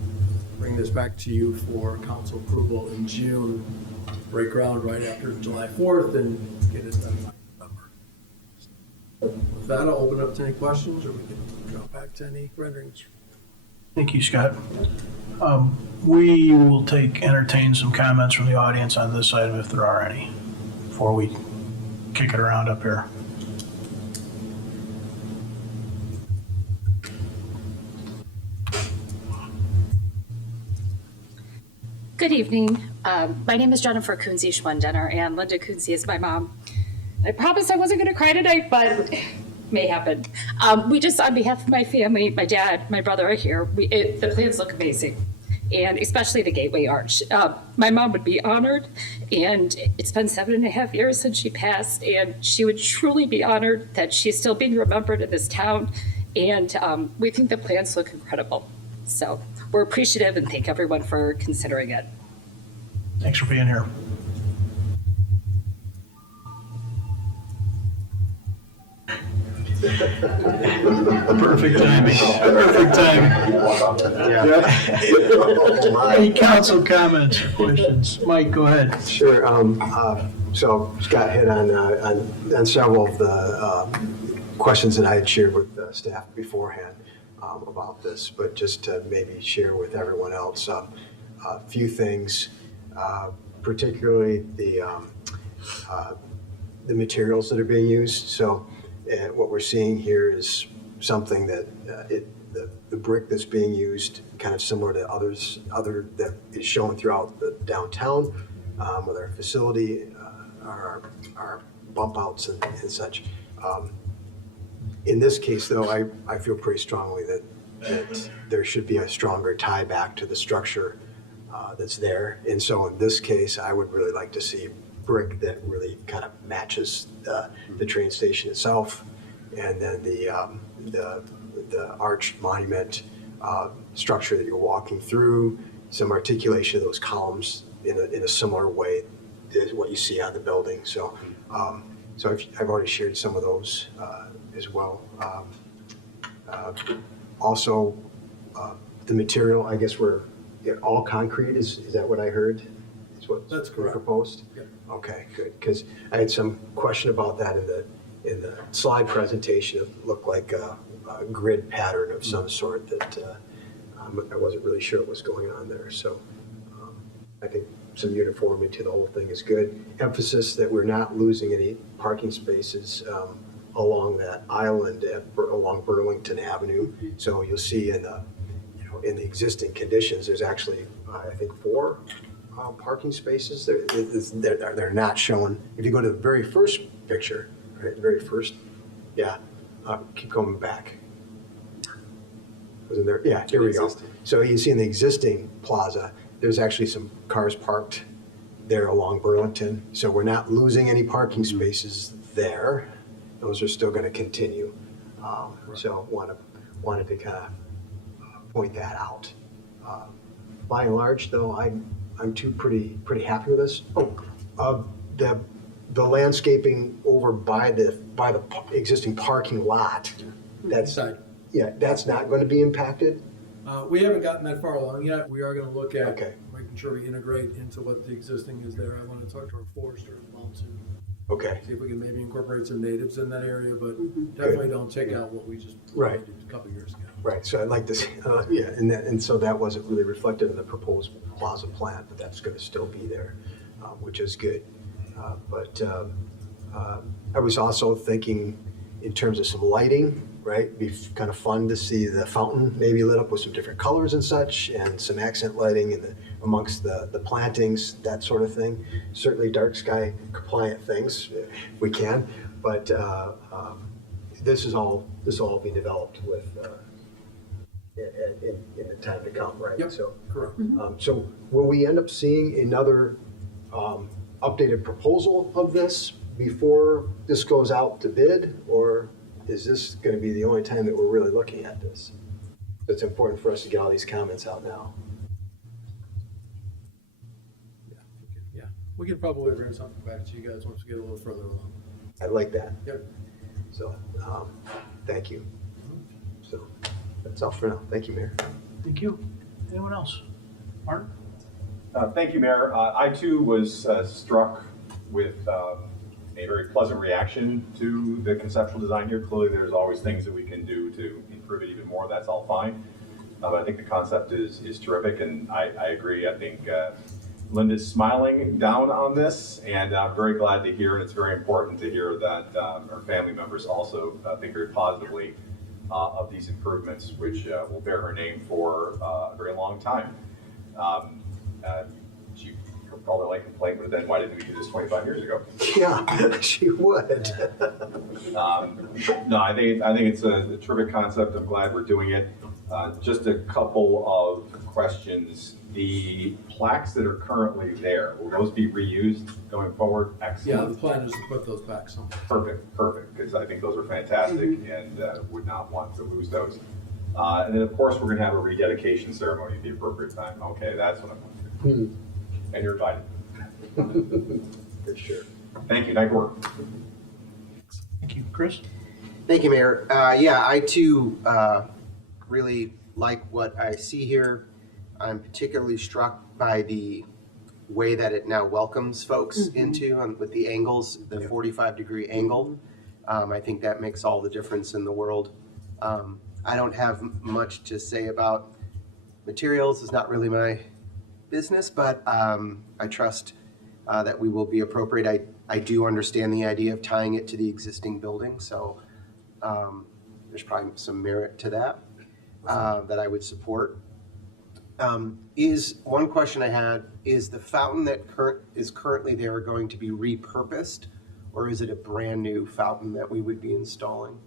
bring this back to you for council approval in June, break ground right after July 4th, and get it done by November. With that, I'll open up to any questions, or we can drop back to any renderings. Thank you, Scott. We will entertain some comments from the audience on this item if there are any, before we kick it around up here. Good evening. My name is Jennifer Kunze Schwendenner, and Linda Kunze is my mom. I promised I wasn't going to cry tonight, but it may happen. We just, on behalf of my family, my dad, my brother are here. The plans look amazing, and especially the Gateway Arch. My mom would be honored, and it's been 7.5 years since she passed, and she would truly be honored that she's still being remembered in this town, and we think the plans look incredible. So we're appreciative and thank everyone for considering it. Thanks for being here. Perfect timing. Perfect timing. Any council comments or questions? Mike, go ahead. Sure. So Scott hit on several of the questions that I had shared with staff beforehand about this, but just to maybe share with everyone else a few things, particularly the materials that are being used. So what we're seeing here is something that the brick that's being used, kind of similar to other that is shown throughout the downtown with our facility, our bump outs and such. In this case, though, I feel pretty strongly that there should be a stronger tie back to the structure that's there. And so in this case, I would really like to see brick that really kind of matches the train station itself, and then the arched monument structure that you're walking through, some articulation of those columns in a similar way as what you see on the building. So I've already shared some of those as well. Also, the material, I guess we're all concrete, is that what I heard? Is what That's correct. Proposed? Yep. Okay, good, because I had some question about that in the slide presentation. It looked like a grid pattern of some sort that I wasn't really sure what was going on there. So I think some uniformity to the whole thing is good. Emphasis that we're not losing any parking spaces along that island along Burlington Avenue. So you'll see in the existing conditions, there's actually I think 4 parking spaces. They're not shown. If you go to the very first picture, right, the very first, yeah, keep going back. Wasn't there? Yeah, here we go. So you see in the existing plaza, there's actually some cars parked there along Burlington. So we're not losing any parking spaces there. Those are still going to continue. So wanted to kind of point that out. By and large, though, I'm pretty happy with this. The landscaping over by the existing parking lot, that's not going to be impacted. We haven't gotten that far along yet. We are going to look at making sure we integrate into what the existing is there. I want to talk to our forester as well too. Okay. See if we can maybe incorporate some natives in that area, but definitely don't take out what we just Right. did a couple of years ago. Right, so I'd like to see, and so that wasn't really reflected in the proposed plaza plan, but that's going to still be there, which is good. But I was also thinking in terms of some lighting, right? It'd be kind of fun to see the fountain maybe lit up with some different colors and such, and some accent lighting amongst the plantings, that sort of thing. Certainly dark sky compliant things, if we can, but this will all be developed with in the time to come, right? Yep, so correct. So will we end up seeing another updated proposal of this before this goes out to bid, or is this going to be the only time that we're really looking at this? It's important for us to get all these comments out now. Yeah, we could probably bring something back to you guys once we get a little further along. I like that. Yep. So, thank you. So, that's all for now. Thank you, Mayor. Thank you. Anyone else? Martin? Thank you, Mayor. I too was struck with a very pleasant reaction to the conceptual design here. Clearly, there's always things that we can do to improve it even more. That's all fine. But I think the concept is terrific, and I agree. I think Linda's smiling down on this, and I'm very glad to hear, and it's very important to hear that her family members also think very positively of these improvements, which will bear her name for a very long time. She probably like complaint, but then why didn't we do this 25 years ago? Yeah, she would. No, I think it's a terrific concept. I'm glad we're doing it. Just a couple of questions. The plaques that are currently there, will those be reused going forward? Excellent. Yeah, the plan is to put those back somewhere. Perfect, because I think those are fantastic and would not want to lose those. And then, of course, we're going to have a rededication ceremony at the appropriate time. Okay, that's what I'm going to do. And you're invited. For sure. Thank you. Nice work. Thank you. Chris? Thank you, Mayor. Yeah, I too really like what I see here. I'm particularly struck by the way that it now welcomes folks into, with the angles, the 45-degree angle. I think that makes all the difference in the world. I don't have much to say about materials. It's not really my business, but I trust that we will be appropriate. I do understand the idea of tying it to the existing building, so there's probably some merit to that that I would support. One question I had, is the fountain that is currently there going to be repurposed, or is it a brand new fountain that we would be installing?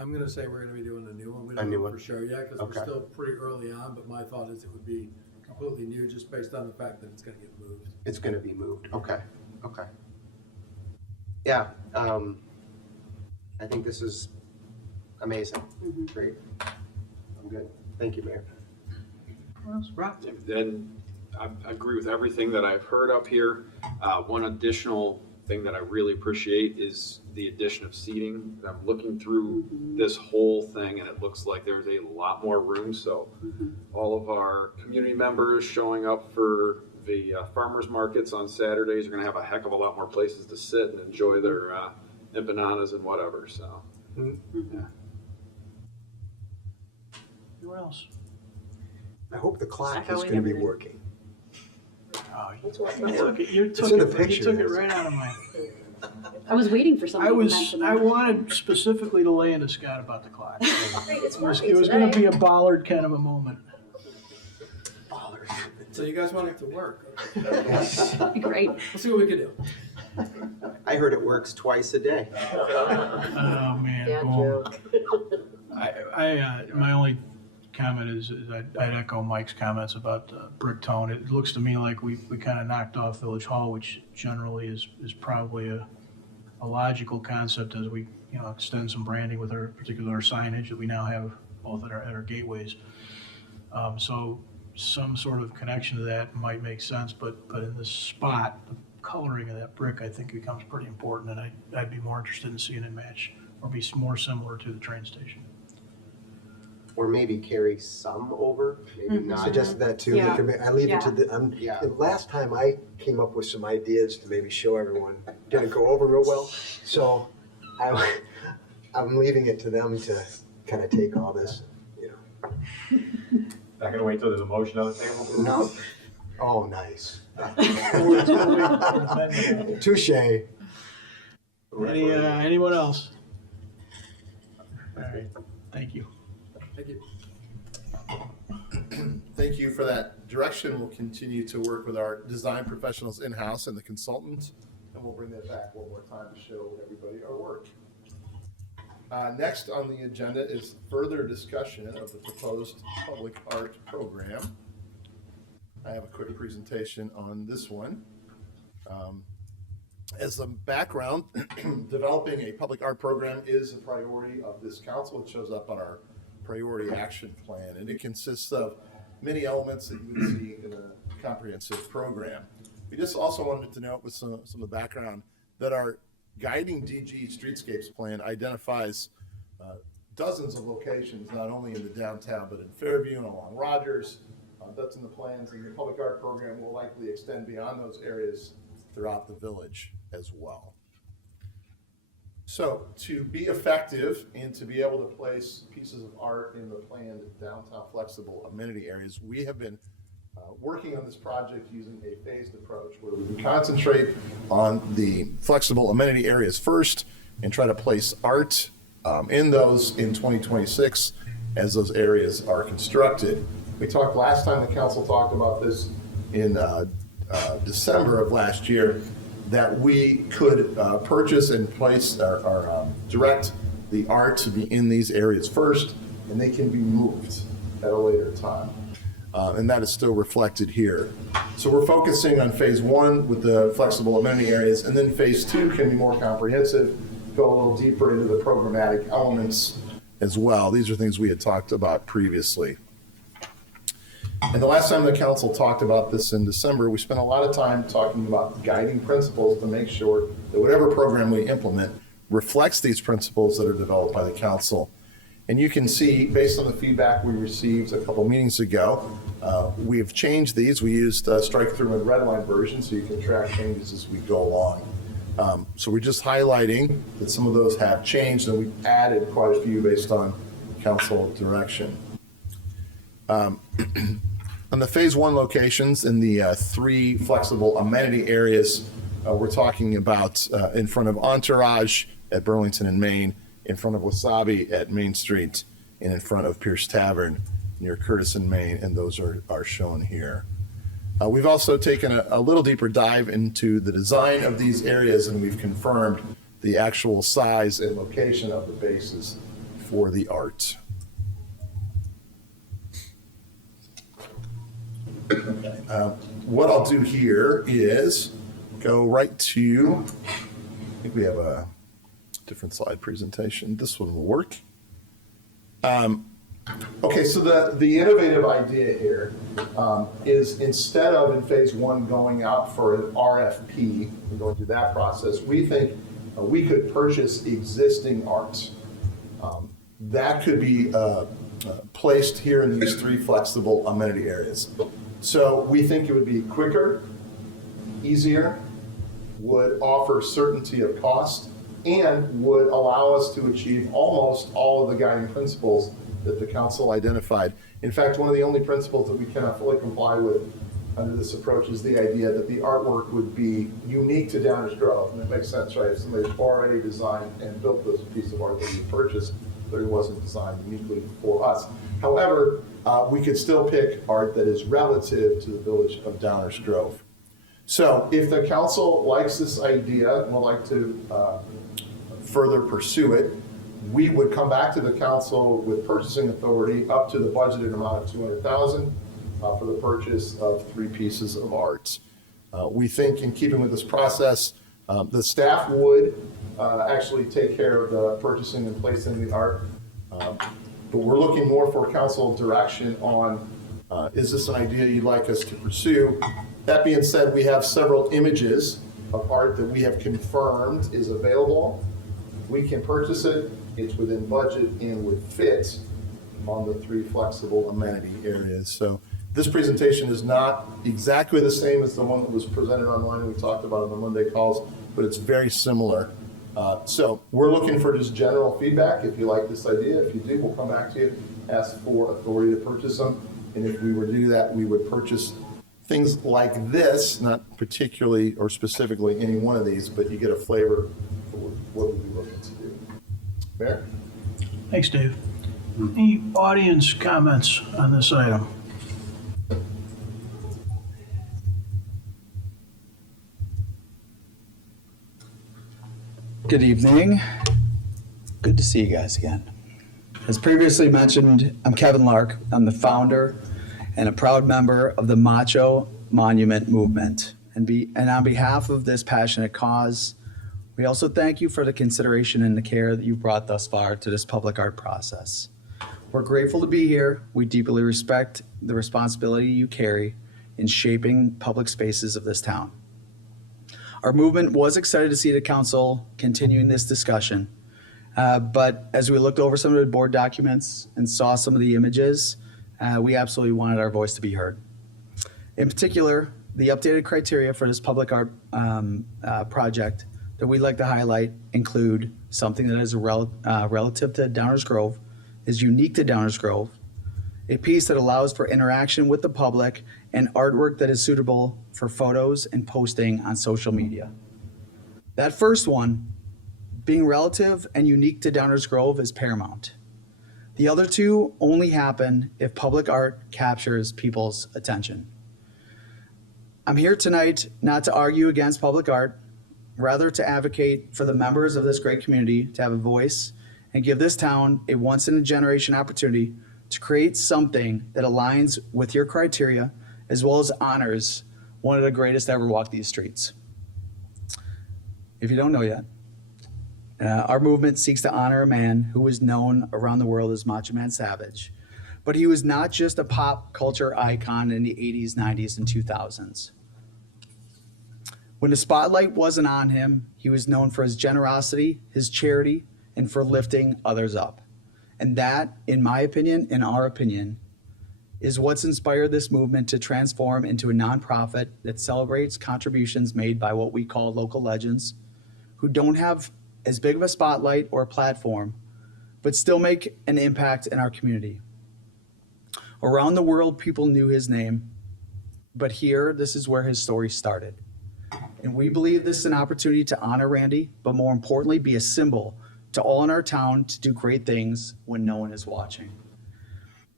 I'm going to say we're going to be doing a new one. We A don't new know one? for sure yet, because we're still pretty early on, but my thought is it would be completely new just based on the fact that it's going to get moved. It's going to be moved. Okay. Yeah, I think this is amazing. Great. I'm good. Thank you, Mayor. What else? Rob? Then I agree with everything that I've heard up here. One additional thing that I really appreciate is the addition of seating. I'm looking through this whole thing and it looks like there's a lot more room. So all of our community members showing up for the farmers markets on Saturdays are going to have a heck of a lot more places to sit and enjoy their empanadas and whatever. So, yeah. Anyone else? I hope the clock is going to be working. Oh, you took in the it picture. right out of my. I was waiting for somebody to mention I that. wanted specifically to lay into Scott about the clock. It's It was working going to today. be a Ballard kind of a moment. So you guys want it to work? That'd be great. We'll see what we can do. I heard it works twice a day. Oh, man. Dad Well, joke. my only comment is I'd echo Mike's comments about brick tone. It looks to me like we kind of knocked off Village Hall, which generally is probably a logical concept as we, extend some branding with our particular signage that we now have both at our gateways. So some sort of connection to that might make sense, but in this spot, the coloring of that brick, I think becomes pretty important, and I'd be more interested in seeing it match or be more similar to the train station. Or maybe carry some over, maybe not. Suggested that too. Yeah. I leave it to the, Yeah. the last time I came up with some ideas to maybe show everyone, didn't go over real well. So I'm leaving it to them to kind of take all this, Not gonna wait till there's a motion on the table? No. Oh, nice. Touche. Anyone else? All right, thank you. Thank you. Thank you for that direction. We'll continue to work with our design professionals in-house and the consultants, and we'll bring that back one more time to show everybody our work. Next on the agenda is further discussion of the proposed public art program. I have a quick presentation on this one. As a background, developing a public art program is a priority of this council. It shows up on our priority action plan, and it consists of many elements that you would see in a comprehensive program. We just also wanted to note with some of the background that our guiding DG Streetscapes plan identifies dozens of locations, not only in the downtown, but in Fairview and along Rogers. That's in the plans, and the public art program will likely extend beyond those areas throughout the village as well. So to be effective and to be able to place pieces of art in the planned downtown flexible amenity areas, we have been working on this project using a phased approach where we concentrate on the flexible amenity areas first and try to place art in those in 2026 as those areas are constructed. We talked last time, the council talked about this in December of last year, that we could purchase and place or direct the art to be in these areas first, and they can be moved at a later time. And that is still reflected here. So we're focusing on phase one with the flexible amenity areas, and then phase two can be more comprehensive, go a little deeper into the programmatic elements as well. These are things we had talked about previously. And the last time the council talked about this in December, we spent a lot of time talking about guiding principles to make sure that whatever program we implement reflects these principles that are developed by the council. And you can see, based on the feedback we received a couple meetings ago, we've changed these. We used strike-through and red line version, so you can track changes as we go along. So we're just highlighting that some of those have changed, and we've added quite a few based on council direction. On the phase one locations in the three flexible amenity areas, we're talking about in front of Entourage at Burlington and Main, in front of Wasabi at Main Street, and in front of Pierce Tavern near Curtis and Main, and those are shown here. We've also taken a little deeper dive into the design of these areas, and we've confirmed the actual size and location of the bases for the art. What I'll do here is go right to, I think we have a different slide presentation. This one will work. Okay, so the innovative idea here is instead of in phase one going out for an RFP and going through that process, we think we could purchase existing art. That could be placed here in these three flexible amenity areas. So we think it would be quicker, easier, would offer certainty of cost, and would allow us to achieve almost all of the guiding principles that the council identified. In fact, one of the only principles that we cannot fully comply with under this approach is the idea that the artwork would be unique to Downers Grove. And it makes sense, right? If somebody's already designed and built this piece of art that we purchased, but it wasn't designed uniquely for us. However, we could still pick art that is relative to the village of Downers Grove. So if the council likes this idea and would like to further pursue it, we would come back to the council with purchasing authority up to the budgeted amount of $200,000 for the purchase of 3 pieces of art. We think in keeping with this process, the staff would actually take care of the purchasing and placing the art. But we're looking more for council direction on, is this an idea you'd like us to pursue? That being said, we have several images of art that we have confirmed is available. We can purchase it, it's within budget and would fit on the 3 flexible amenity areas. So this presentation is not exactly the same as the one that was presented online we talked about on the Monday calls, but it's very similar. So we're looking for just general feedback. If you like this idea, if you do, we'll come back to you, ask for authority to purchase them. And if we were to do that, we would purchase things like this, not particularly or specifically any one of these, but you get a flavor for what we'd be looking to do. Mayor? Thanks, Dave. Any audience comments on this item? Good evening. Good to see you guys again. As previously mentioned, I'm Kevin Lark. I'm the founder and a proud member of the Macho Monument Movement. And on behalf of this passionate cause, we also thank you for the consideration and the care that you've brought thus far to this public art process. We're grateful to be here. We deeply respect the responsibility you carry in shaping public spaces of this town. Our movement was excited to see the council continuing this discussion, but as we looked over some of the board documents and saw some of the images, we absolutely wanted our voice to be heard. In particular, the updated criteria for this public art project that we'd like to highlight include something that is relative to Downers Grove, is unique to Downers Grove, a piece that allows for interaction with the public, and artwork that is suitable for photos and posting on social media. That first one, being relative and unique to Downers Grove, is paramount. The other two only happen if public art captures people's attention. I'm here tonight not to argue against public art, rather to advocate for the members of this great community to have a voice and give this town a once-in-a-generation opportunity to create something that aligns with your criteria as well as honors one of the greatest to ever walk these streets. If you don't know yet, our movement seeks to honor a man who was known around the world as Macho Man Savage, but he was not just a pop culture icon in the 80s, 90s, and 2000s. When the spotlight wasn't on him, he was known for his generosity, his charity, and for lifting others up. And that, in my opinion, in our opinion, is what's inspired this movement to transform into a nonprofit that celebrates contributions made by what we call local legends, who don't have as big of a spotlight or platform, but still make an impact in our community. Around the world, people knew his name, but here, this is where his story started. And we believe this is an opportunity to honor Randy, but more importantly, be a symbol to all in our town to do great things when no one is watching.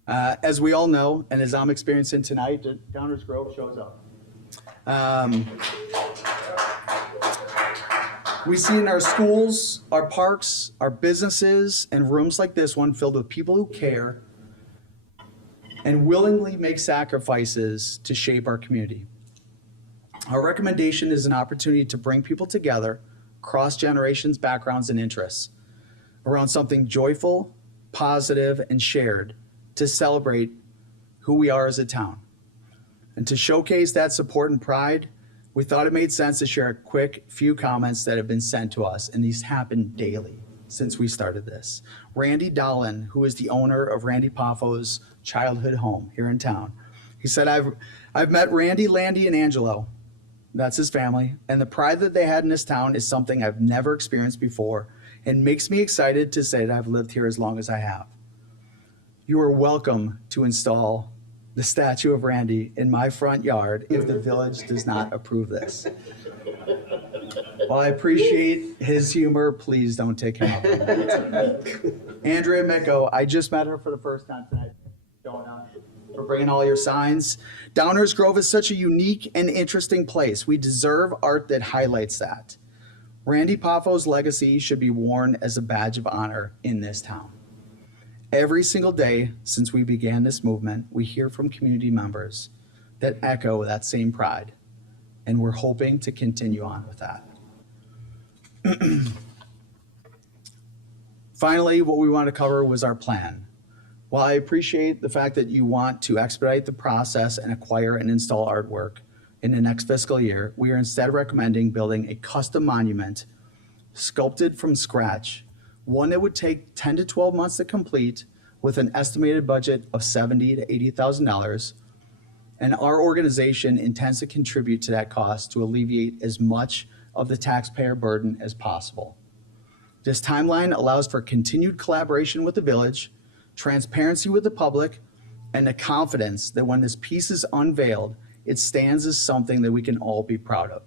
As we all know, and as I'm experiencing tonight, Downers Grove shows up. We see in our schools, our parks, our businesses, and rooms like this one filled with people who care and willingly make sacrifices to shape our community. Our recommendation is an opportunity to bring people together, across generations, backgrounds, and interests, around something joyful, positive, and shared to celebrate who we are as a town. And to showcase that support and pride, we thought it made sense to share a quick few comments that have been sent to us, and these happen daily since we started this. Randy Dolan, who is the owner of Randy Paffo's childhood home here in town, he said, I've met Randy, Landy, and Angelo. That's his family. And the pride that they had in this town is something I've never experienced before and makes me excited to say that I've lived here as long as I have. You are welcome to install the statue of Randy in my front yard if the village does not approve this. While I appreciate his humor, please don't take him up. Andrea Micco, I just met her for the first time tonight. for bringing all your signs. Downers Grove is such a unique and interesting place. We deserve art that highlights that. Randy Poffo's legacy should be worn as a badge of honor in this town. Every single day since we began this movement, we hear from community members that echo that same pride, and we're hoping to continue on with that. Finally, what we want to cover was our plan. While I appreciate the fact that you want to expedite the process and acquire and install artwork in the next fiscal year, we are instead recommending building a custom monument sculpted from scratch, one that would take 10 to 12 months to complete with an estimated budget of $70,000 to $80,000. And our organization intends to contribute to that cost to alleviate as much of the taxpayer burden as possible. This timeline allows for continued collaboration with the village, transparency with the public, and the confidence that when this piece is unveiled, it stands as something that we can all be proud of.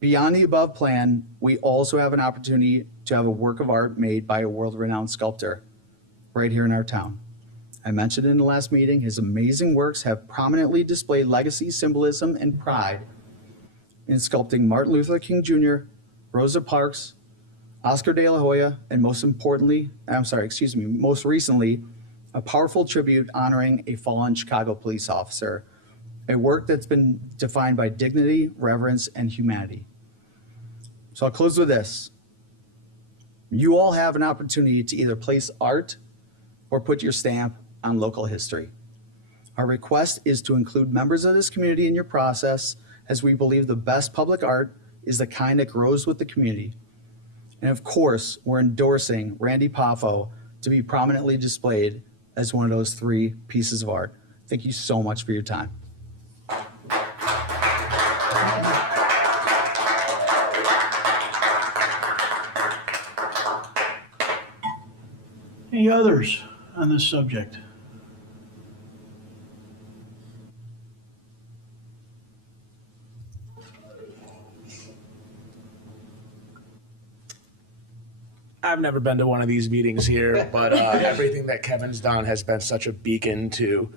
Beyond the above plan, we also have an opportunity to have a work of art made by a world-renowned sculptor right here in our town. I mentioned in the last meeting, his amazing works have prominently displayed legacy, symbolism, and pride in sculpting Martin Luther King Jr., Rosa Parks, Oscar de la Hoya, and most recently, a powerful tribute honoring a fallen Chicago police officer, a work that's been defined by dignity, reverence, and humanity. So I'll close with this. You all have an opportunity to either place art or put your stamp on local history. Our request is to include members of this community in your process, as we believe the best public art is the kind that grows with the community. And of course, we're endorsing Randy Poffo to be prominently displayed as one of those 3 pieces of art. Thank you so much for your time. Any others on this subject? I've never been to one of these meetings here, but everything that Kevin's done has been such a beacon to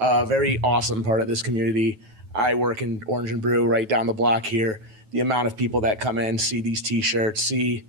a very awesome part of this community. I work in Orange and Brew right down the block here. The amount of people that come in, see these t-shirts, see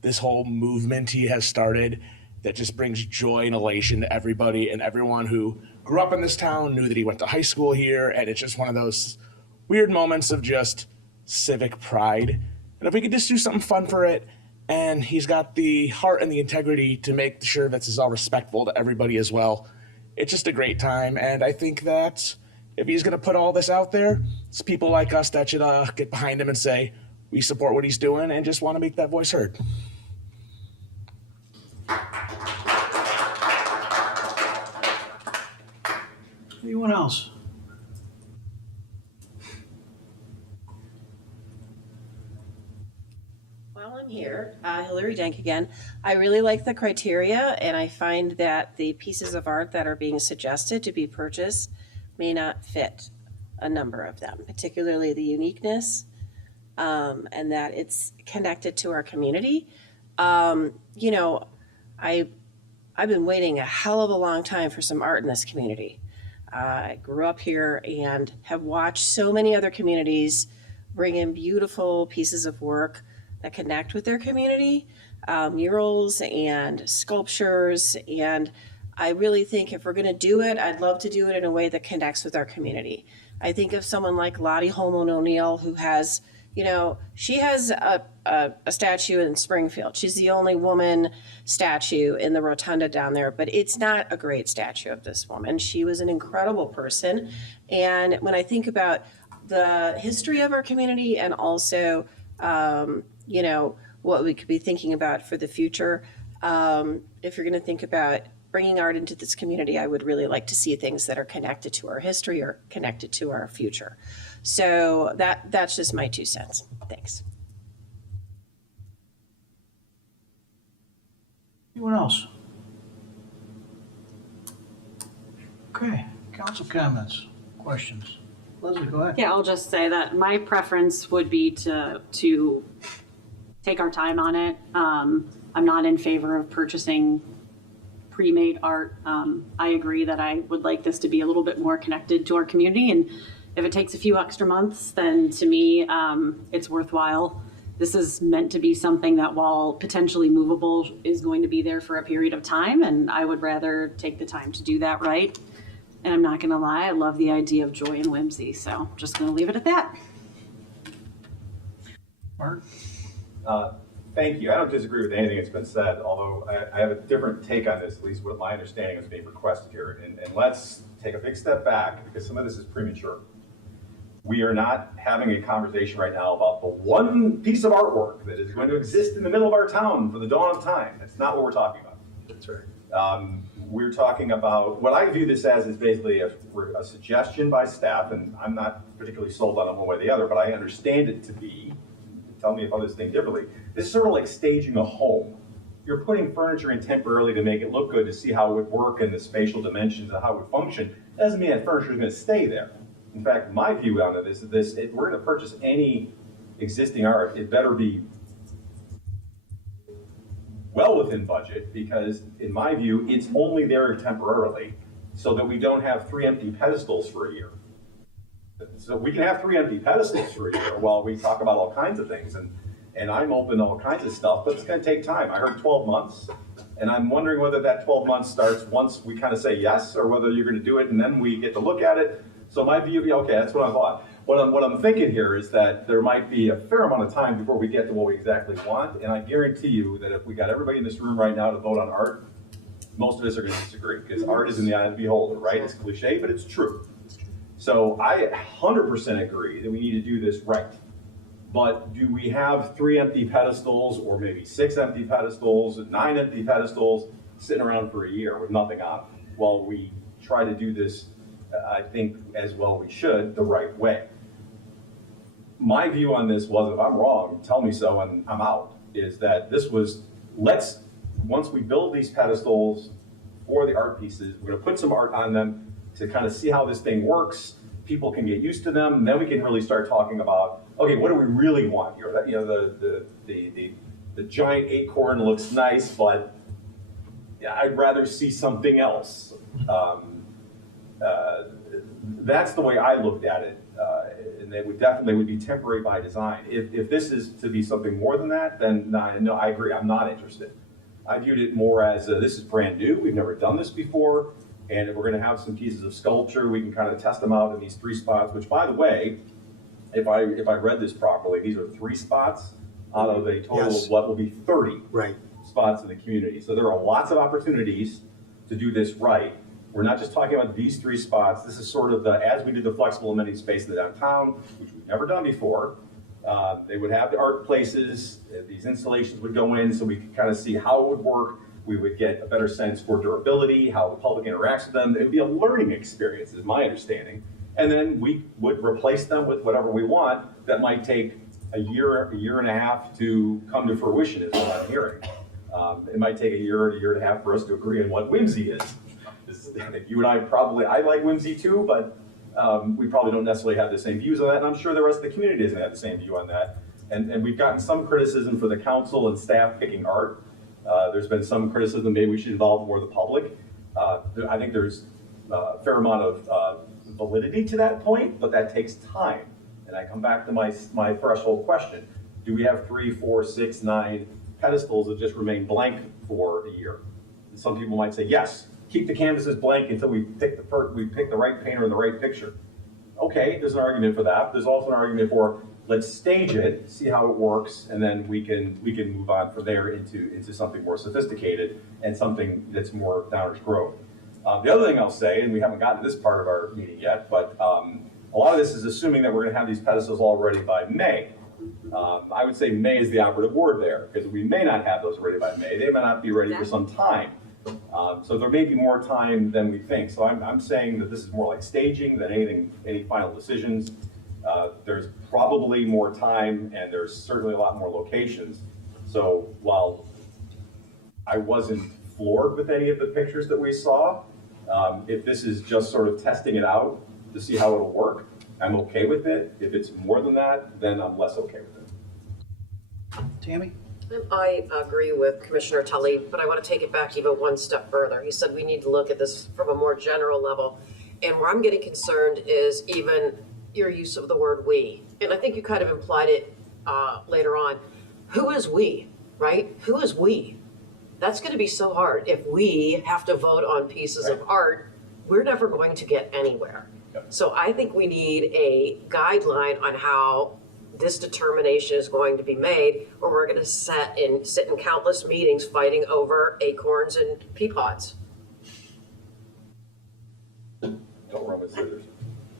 this whole movement he has started that just brings joy and elation to everybody, and everyone who grew up in this town knew that he went to high school here, and it's just one of those weird moments of just civic pride. And if we could just do something fun for it, and he's got the heart and the integrity to make sure that this is all respectful to everybody as well. It's just a great time, and I think that if he's going to put all this out there, it's people like us that should get behind him and say, we support what he's doing and just want to make that voice heard. Anyone else? While I'm here, Hillary Dank again. I really like the criteria, and I find that the pieces of art that are being suggested to be purchased may not fit a number of them, particularly the uniqueness and that it's connected to our community. You know, I've been waiting a hell of a long time for some art in this community. I grew up here and have watched so many other communities bring in beautiful pieces of work that connect with their community, murals and sculptures. And I really think if we're going to do it, I'd love to do it in a way that connects with our community. I think of someone like Lottie Holman O'Neill, who has, you know, she has a statue in Springfield. She's the only woman statue in the rotunda down there, but it's not a great statue of this woman. She was an incredible person. And when I think about the history of our community and also, you know, what we could be thinking about for the future, if you're going to think about bringing art into this community, I would really like to see things that are connected to our history or connected to our future. So that's just my 2 cents. Thanks. Anyone else? Okay, council comments, questions. Leslie, go ahead. Yeah, I'll just say that my preference would be to take our time on it. I'm not in favor of purchasing pre-made art. I agree that I would like this to be a little bit more connected to our community, and if it takes a few extra months, then to me, it's worthwhile. This is meant to be something that, while potentially movable, is going to be there for a period of time, and I would rather take the time to do that right. And I'm not gonna lie, I love the idea of joy and whimsy, so just gonna leave it at that. Mark? Thank you. I don't disagree with anything that's been said, although I have a different take on this, at least what my understanding is being requested here. And let's take a big step back, because some of this is premature. We are not having a conversation right now about the one piece of artwork that is going to exist in the middle of our town for the dawn of time. That's not what we're talking about. That's right. We're talking about, what I view this as is basically a suggestion by staff, and I'm not particularly sold on it one way or the other, but I understand it to be, tell me if others think differently, this is sort of like staging a home. You're putting furniture in temporarily to make it look good, to see how it would work and the spatial dimensions and how it would function. That doesn't mean that furniture is going to stay there. In fact, my view on this is if we're going to purchase any existing art, it better be well within budget, because in my view, it's only there temporarily so that we don't have 3 empty pedestals for a year. So we can have 3 empty pedestals for a year while we talk about all kinds of things, and I'm open to all kinds of stuff, but it's going to take time. I heard 12 months, and I'm wondering whether that 12 months starts once we kind of say yes, or whether you're going to do it and then we get to look at it. So my view, okay, that's what I thought. What I'm thinking here is that there might be a fair amount of time before we get to what we exactly want, and I guarantee you that if we got everybody in this room right now to vote on art, most of us are going to disagree, because art is in the eye of the beholder, right? It's cliche, but it's true. So I 100% agree that we need to do this right. But do we have 3 empty pedestals, or maybe 6 empty pedestals, 9 empty pedestals sitting around for a year with nothing on them, while we try to do this, I think, as well we should, the right way? My view on this was, if I'm wrong, tell me so and I'm out, is that this was, once we build these pedestals for the art pieces, we're gonna put some art on them to kind of see how this thing works. People can get used to them, and then we can really start talking about, okay, what do we really want here? You know, the giant acorn looks nice, but I'd rather see something else. That's the way I looked at it, and they would definitely be temporary by design. If this is to be something more than that, then no, I agree, I'm not interested. I viewed it more as this is brand new, we've never done this before, and if we're gonna have some pieces of sculpture, we can kind of test them out in these 3 spots, which, by the way, if I read this properly, these are 3 spots out of a total of what will be 30 spots in the community. So there are lots of opportunities to do this right. We're not just talking about these 3 spots. This is sort of as we did the flexible amenity space in the downtown, which we've never done before. They would have the art places, these installations would go in, so we could kind of see how it would work. We would get a better sense for durability, how the public interacts with them. It would be a learning experience, is my understanding. And then we would replace them with whatever we want. That might take a year and a half to come to fruition, is what I'm hearing. It might take a year and a half for us to agree on what whimsy is. You and I like whimsy too, but we probably don't necessarily have the same views on that, and I'm sure the rest of the community doesn't have the same view on that. And we've gotten some criticism for the council and staff picking art. There's been some criticism maybe we should involve more of the public. I think there's a fair amount of validity to that point, but that takes time. And I come back to my threshold question. Do we have 3, 4, 6, 9 pedestals that just remain blank for a year? And some people might say, yes, keep the canvases blank until we pick the right painter and the right picture. Okay, there's an argument for that. There's also an argument for, let's stage it, see how it works, and then we can move on from there into something more sophisticated and something that's more Downers Grove. The other thing I'll say, and we haven't gotten to this part of our meeting yet, but a lot of this is assuming that we're going to have these pedestals all ready by May. I would say May is the operative word there, because we may not have those ready by May. They may not be ready for some time. So there may be more time than we think. So I'm saying that this is more like staging than any final decisions. There's probably more time, and there's certainly a lot more locations. So while I wasn't floored with any of the pictures that we saw, if this is just sort of testing it out to see how it'll work, I'm okay with it. If it's more than that, then I'm less okay with it. Tammy? I agree with Commissioner Tully, but I want to take it back even one step further. He said we need to look at this from a more general level. And where I'm getting concerned is even your use of the word "we." And I think you kind of implied it later on. Who is we, right? Who is we? That's going to be so hard. If we have to vote on pieces of art, we're never going to get anywhere. So I think we need a guideline on how this determination is going to be made, or we're going to sit in countless meetings fighting over acorns and pea pods. Don't run with scissors.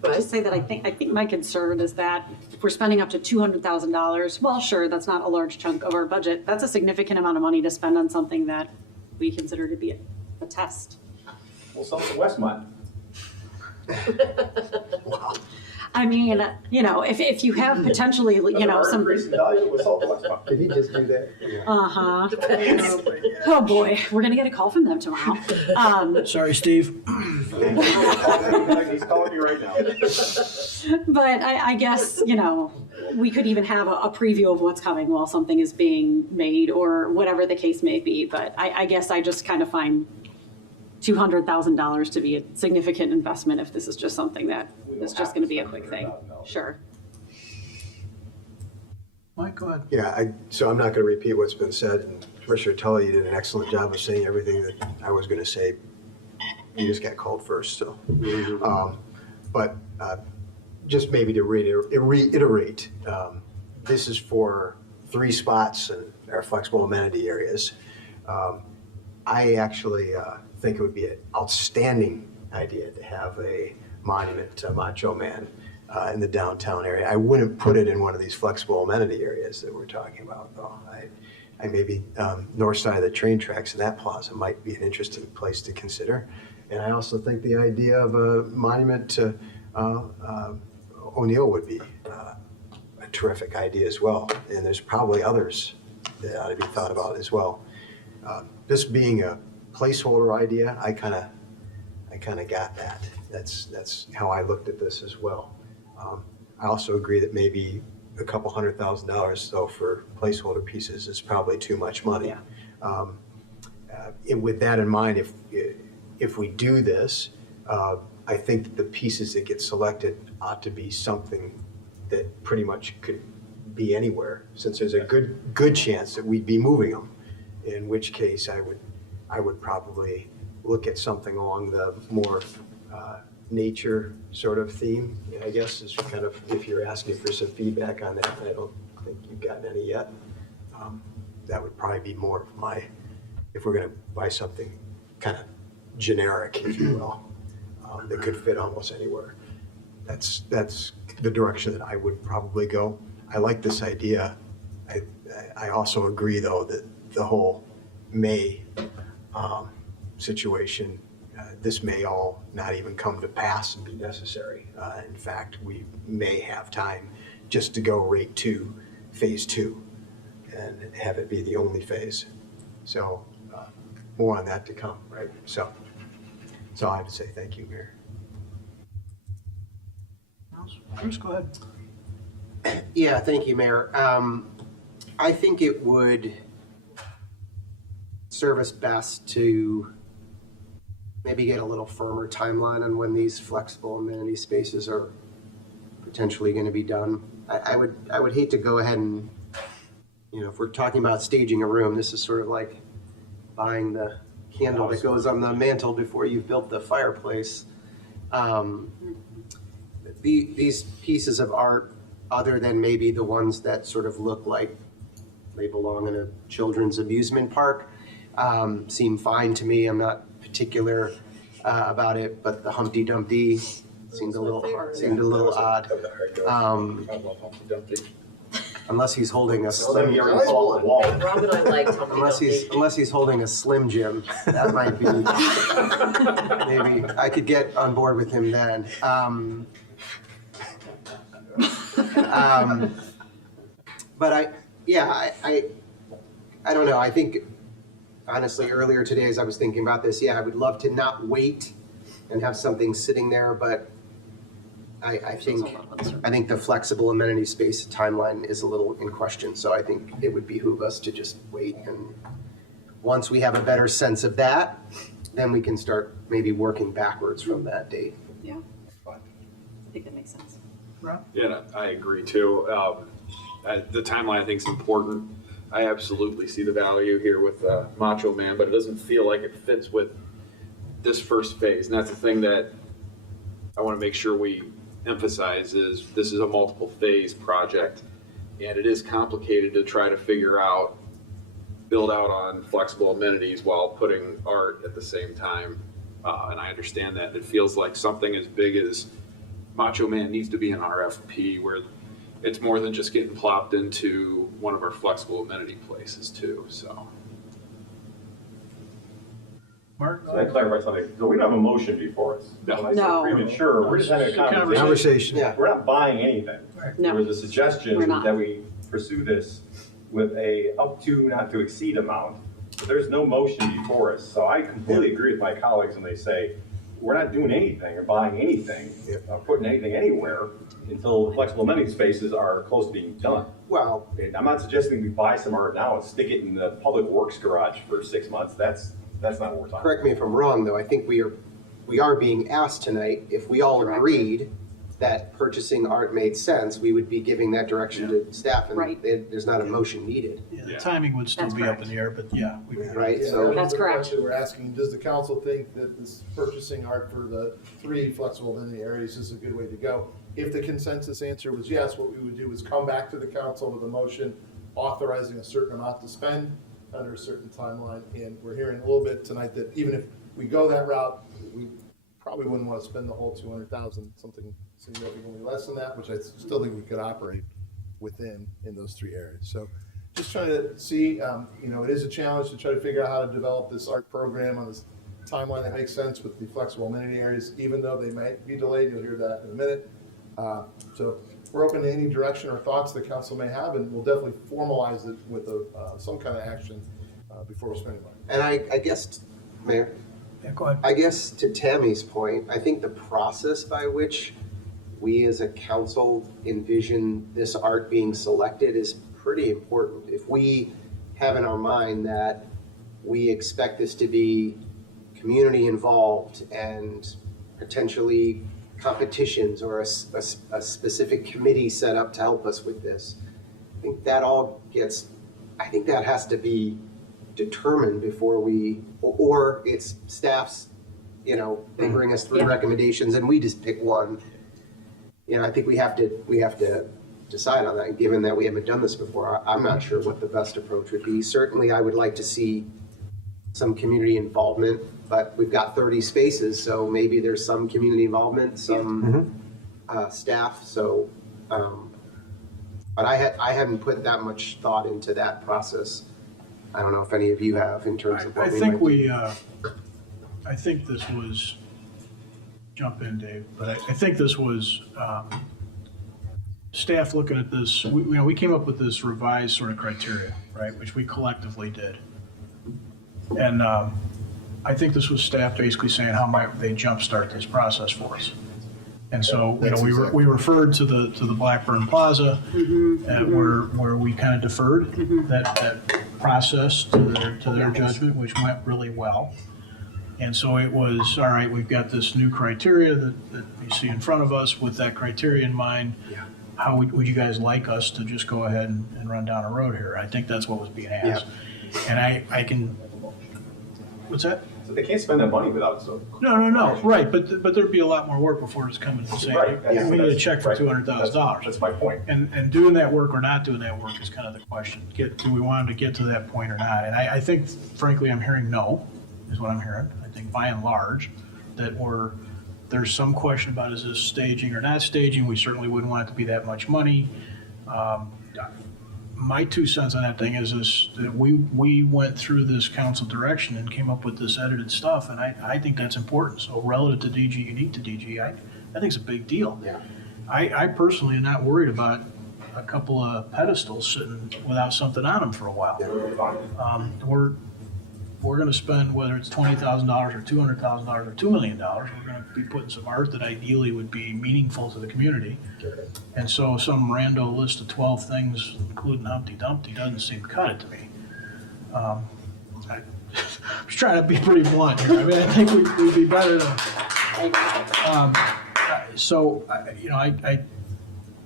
Just say that I think my concern is that if we're spending up to $200,000, well, sure, that's not a large chunk of our budget. That's a significant amount of money to spend on something that we consider to be a test. Well, sell it to Westmont. I mean, you know, if you have potentially, you know, some. Did he just do that? Uh-huh. Oh, boy, we're gonna get a call from them tomorrow. Sorry, Steve. He's calling me right now. But I guess, you know, we could even have a preview of what's coming while something is being made or whatever the case may be. But I guess I just kind of find $200,000 to be a significant investment if this is just something that is just going to be a quick thing. Sure. Mike, go ahead. Yeah, so I'm not going to repeat what's been said. And Commissioner Tully, you did an excellent job of saying everything that I was going to say. You just got called first, so. But just maybe to reiterate, this is for 3 spots in our flexible amenity areas. I actually think it would be an outstanding idea to have a monument to Macho Man in the downtown area. I wouldn't put it in one of these flexible amenity areas that we're talking about, though. I maybe north side of the train tracks in that plaza might be an interesting place to consider. And I also think the idea of a monument to O'Neill would be a terrific idea as well. And there's probably others that ought to be thought about as well. This being a placeholder idea, I kind of got that. That's how I looked at this as well. I also agree that maybe a couple $100,000 though for placeholder pieces is probably too much money. With that in mind, if we do this, I think the pieces that get selected ought to be something that pretty much could be anywhere, since there's a good chance that we'd be moving them. In which case, I would probably look at something along the more nature sort of theme, I guess, is kind of, if you're asking for some feedback on that, and I don't think you've gotten any yet. That would probably be more of my, if we're going to buy something kind of generic, if you will, that could fit almost anywhere. That's the direction that I would probably go. I like this idea. I also agree, though, that the whole may situation, this may all not even come to pass and be necessary. In fact, we may have time just to go right to phase 2 and have it be the only phase. So more on that to come, right? So that's all I have to say. Thank you, Mayor. Bruce, go ahead. Yeah, thank you, Mayor. I think it would serve us best to maybe get a little firmer timeline on when these flexible amenity spaces are potentially going to be done. I would hate to go ahead and, you know, if we're talking about staging a room, this is sort of like buying the candle that goes on the mantle before you've built the fireplace. These pieces of art, other than maybe the ones that sort of look like they belong in a children's amusement park, seem fine to me. I'm not particular about it, but the Humpty Dumpty seemed a little odd. Unless he's holding a slim. Rob and I liked Humpty Unless he's holding a Slim Jim, that might be. Maybe I could get on board with him then. But I don't know. I think, honestly, earlier today as I was thinking about this, I would love to not wait and have something sitting there, but I think the flexible amenity space timeline is a little in question, so I think it would behoove us to just wait, and once we have a better sense of that, then we can start maybe working backwards from that date. Yeah. I think that makes sense. Yeah, I agree too. The timeline I think is important. I absolutely see the value here with Macho Man, but it doesn't feel like it fits with this first phase. And that's the thing that I want to make sure we emphasize is this is a multiple phase project, and it is complicated to try to build out on flexible amenities while putting art at the same time. And I understand that. It feels like something as big as Macho Man needs to be an RFP where it's more than just getting plopped into one of our flexible amenity places too, so. Mark? So I clarify something. So we don't have a motion before us. No. When I say premature, we're just having a conversation. Conversation. Yeah. We're not buying anything. No. There was a suggestion We're not. that we pursue this with a up to not to exceed amount. But there's no motion before us. So I completely agree with my colleagues when they say, we're not doing anything or buying anything, or putting anything anywhere until flexible amenity spaces are close to being done. Well, I'm not suggesting we buy some art now and stick it in the public works garage for 6 months. That's not what we're talking correct me if I'm wrong, though, I think we are being asked tonight, if we all agreed that purchasing art made sense, we would be giving that direction to staff, and Right. there's not a motion needed. Yeah, the timing would still That's be up correct. in the air, but yeah. Right, Yeah, so- That's the correct. question we're asking, does the council think that this purchasing art for the 3 flexible amenity areas is a good way to go? If the consensus answer was yes, what we would do is come back to the council with a motion authorizing a certain amount to spend under a certain timeline. And we're hearing a little bit tonight that even if we go that route, we probably wouldn't want to spend the whole 200,000, something significantly less than that, which I still think we could operate within in those 3 areas. So just trying to see, it is a challenge to try to figure out how to develop this art program on this timeline that makes sense with the flexible amenity areas, even though they might be delayed. You'll hear that in a minute. So we're open to any direction or thoughts the council may have, and we'll definitely formalize it with some kind of action before we spend money. And I guess, Mayor, Yeah, go ahead. I guess to Tammy's point, I think the process by which we as a council envision this art being selected is pretty important. If we have in our mind that we expect this to be community involved and potentially competitions or a specific committee set up to help us with this, I think that has to be determined before or it's staff's, they bring us 3 recommendations and we just pick one. I think we have to decide on that, given that we haven't done this before. I'm not sure what the best approach would be. Certainly, I would like to see some community involvement, but we've got 30 spaces, so maybe there's some community involvement, some staff, so, but I hadn't put that much thought into that process. I don't know if any of you have in terms of what I we think might do. I think this was, jump in, Dave, but I think this was staff looking at this, we came up with this revised sort of criteria, right, which we collectively did. And I think this was staff basically saying how might they jumpstart this process for us. And so, we referred to the Blackburn Plaza, where we kind of deferred that process to their judgment, which went really well. And so it was, all right, we've got this new criteria that you see in front of us. With that criteria in mind, how would you guys like us to just go ahead and run down a road here? I think that's what was being asked. And I can, what's that? So they can't spend that money without so. No, right, but there'd be a lot more work before it's coming to say, Right. we need a check for Right. $200,000. That's my point. And doing that work or not doing that work is kind of the question. Do we want them to get to that point or not? And I think, frankly, I'm hearing no, is what I'm hearing. I think by and large, that there's some question about is this staging or not staging. We certainly wouldn't want it to be that much money. My 2 cents on that thing is that we went through this council direction and came up with this edited stuff, and I think that's important. So relative to DG, unique to DG, I think it's a big deal. Yeah. I personally am not worried about a couple of pedestals sitting without something on them for a while. if we're gonna spend, whether it's $20,000 or $200,000 or $2 million, we're gonna be putting some art that ideally would be meaningful to the community. And so some rando list of 12 things, including Humpty Dumpty, doesn't seem to cut it to me. I'm just trying to be pretty blunt here. I mean, I think we'd be better to,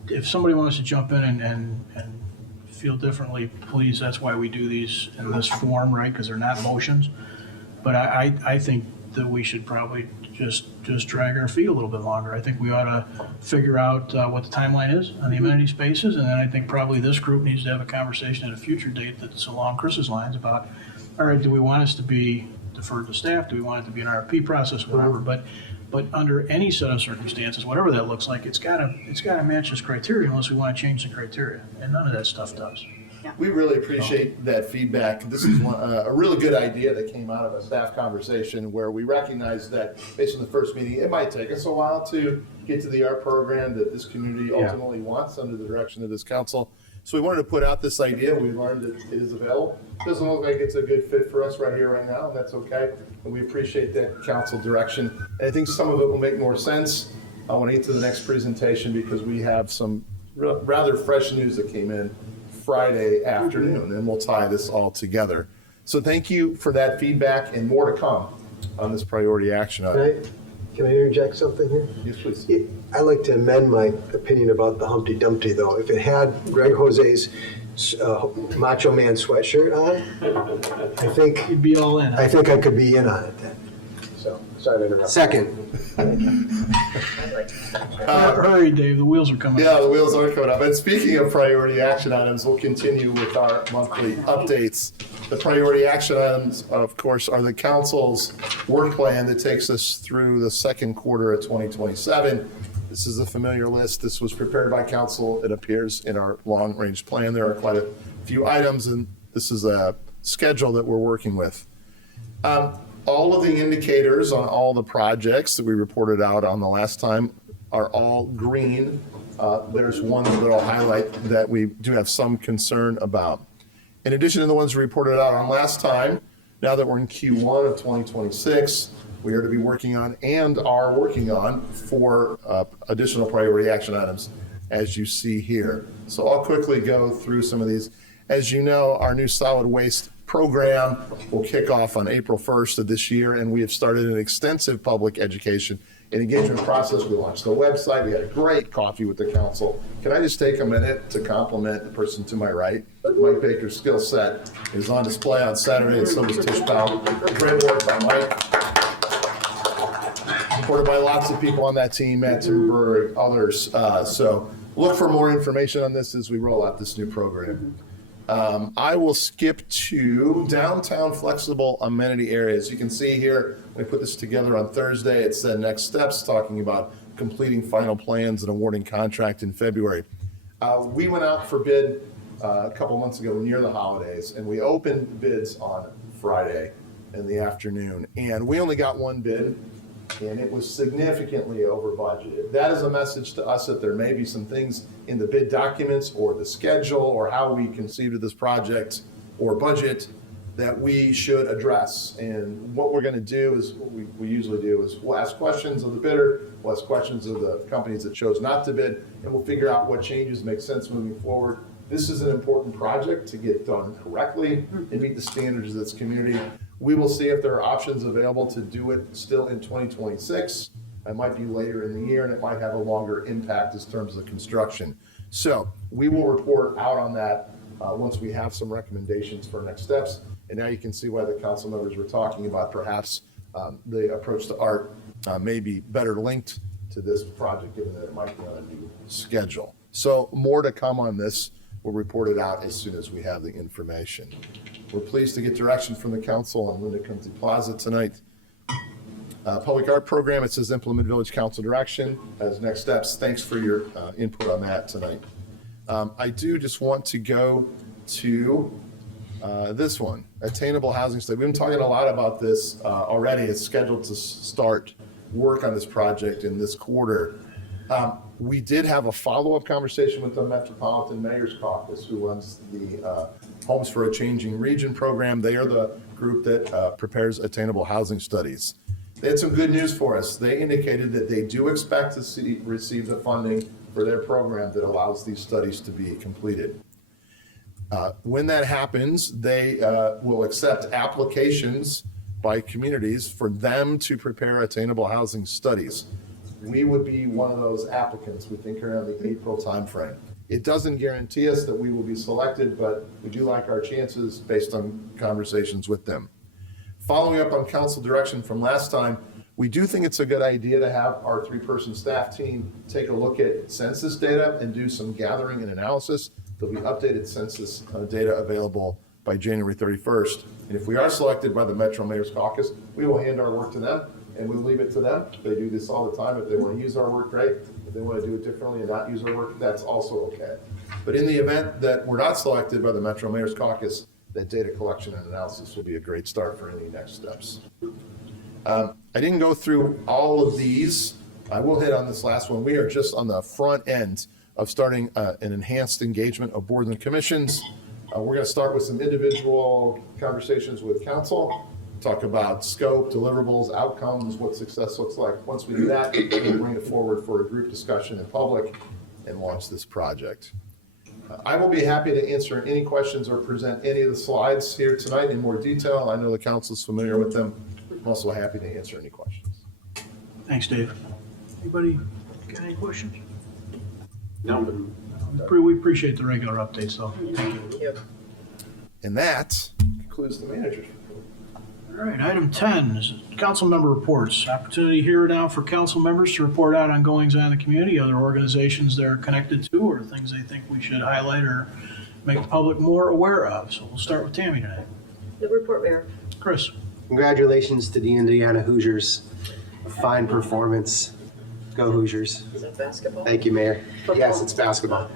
if somebody wants to jump in and feel differently, please, that's why we do these in this form, right? Because they're not motions. But I think that we should probably just drag our feet a little bit longer. I think we ought to figure out what the timeline is on the amenity spaces, and then I think probably this group needs to have a conversation at a future date that's along Chris's lines about, all right, do we want us to be deferred to staff? Do we want it to be an RFP process, whatever? But under any set of circumstances, whatever that looks like, it's gotta match this criteria unless we want to change the criteria, and none of that stuff does. We really appreciate that feedback. This is a really good idea that came out of a staff conversation where we recognize that based on the first meeting, it might take us a while to get to the art program that this community ultimately wants under the direction of this council. So we wanted to put out this idea. We learned that it is available. Doesn't look like it's a good fit for us right here, right now, and that's okay. And we appreciate that council direction. And I think some of it will make more sense when I get to the next presentation because we have some rather fresh news that came in Friday afternoon, and we'll tie this all together. So thank you for that feedback and more to come on this priority action item. Can I interject something here? Yes, please. I'd like to amend my opinion about the Humpty Dumpty, though. If it had Greg Jose's Macho Man sweatshirt on, I think you'd be all in. I think I could be in on it then. So, sorry to interrupt. Second. Hurry, Dave, the wheels are coming Yeah, up. the wheels are coming up. And speaking of priority action items, we'll continue with our monthly updates. The priority action items, of course, are the council's work plan that takes us through the second quarter of 2027. This is a familiar list. This was prepared by council. It appears in our long-range plan. There are quite a few items, and this is a schedule that we're working with. All of the indicators on all the projects that we reported out on the last time are all green. There's one that I'll highlight that we do have some concern about. In addition to the ones we reported out on last time, now that we're in Q1 of 2026, we are to be working on and are working on 4 additional priority action items, as you see here. So I'll quickly go through some of these. As you know, our new solid waste program will kick off on April 1st of this year, and we have started an extensive public education and engagement process. We launched the website. We had a great coffee with the council. Can I just take a minute to compliment the person to my right? Mike Baker's skill set is on display on Saturday, and so was Tish Powell. Great work by Mike. Supported by lots of people on that team, Matt Timberg, others. So look for more information on this as we roll out this new program. I will skip to downtown flexible amenity areas. You can see here, we put this together on Thursday. It said next steps, talking about completing final plans and awarding contract in February. We went out for bid a couple months ago near the holidays, and we opened bids on Friday in the afternoon. And we only got one bid, and it was significantly over budgeted. That is a message to us that there may be some things in the bid documents or the schedule or how we conceived of this project or budget that we should address. And what we're going to do is what we usually do is we'll ask questions of the bidder, we'll ask questions of the companies that chose not to bid, and we'll figure out what changes make sense moving forward. This is an important project to get done correctly and meet the standards of this community. We will see if there are options available to do it still in 2026. It might be later in the year, and it might have a longer impact in terms of the construction. So we will report out on that once we have some recommendations for next steps. And now you can see why the council members were talking about perhaps the approach to art may be better linked to this project, given that it might be on a new schedule. So more to come on this. We'll report it out as soon as we have the information. We're pleased to get direction from the council on Linda Kunze Plaza tonight. Public art program, it says implement village council direction as next steps. Thanks for your input on that tonight. I do just want to go to this one, attainable housing study. We've been talking a lot about this already. It's scheduled to start work on this project in this quarter. We did have a follow-up conversation with the Metropolitan Mayor's Caucus, who runs the Homes for a Changing Region program. They are the group that prepares attainable housing studies. They had some good news for us. They indicated that they do expect to receive the funding for their program that allows these studies to be completed. When that happens, they will accept applications by communities for them to prepare attainable housing studies. We would be one of those applicants, we think around the April timeframe. It doesn't guarantee us that we will be selected, but we do like our chances based on conversations with them. Following up on council direction from last time, we do think it's a good idea to have our 3-person staff team take a look at census data and do some gathering and analysis. There'll be updated census data available by January 31st. And if we are selected by the Metro Mayor's Caucus, we will hand our work to them and we'll leave it to them. They do this all the time. If they want to use our work, great. If they want to do it differently and not use our work, that's also okay. But in the event that we're not selected by the Metro Mayor's Caucus, that data collection and analysis will be a great start for any next steps. I didn't go through all of these. I will hit on this last one. We are just on the front end of starting an enhanced engagement of boards and commissions. We're going to start with some individual conversations with council, talk about scope, deliverables, outcomes, what success looks like. Once we do that, we'll bring it forward for a group discussion in public and launch this project. I will be happy to answer any questions or present any of the slides here tonight in more detail. I know the council is familiar with them. I'm also happy to answer any questions. Thanks, Dave. Anybody got any questions? No. We appreciate the regular updates, though. Thank you. And that concludes the manager's report. All right, item 10 is council member reports. Opportunity here now for council members to report out on goings on in the community, other organizations they're connected to, or things they think we should highlight or make the public more aware of. So we'll start with Tammy tonight. The report, Mayor. Chris. Congratulations to the Indiana Hoosiers. A fine performance. Go Hoosiers. Is that basketball? Thank you, Mayor. Yes, it's basketball.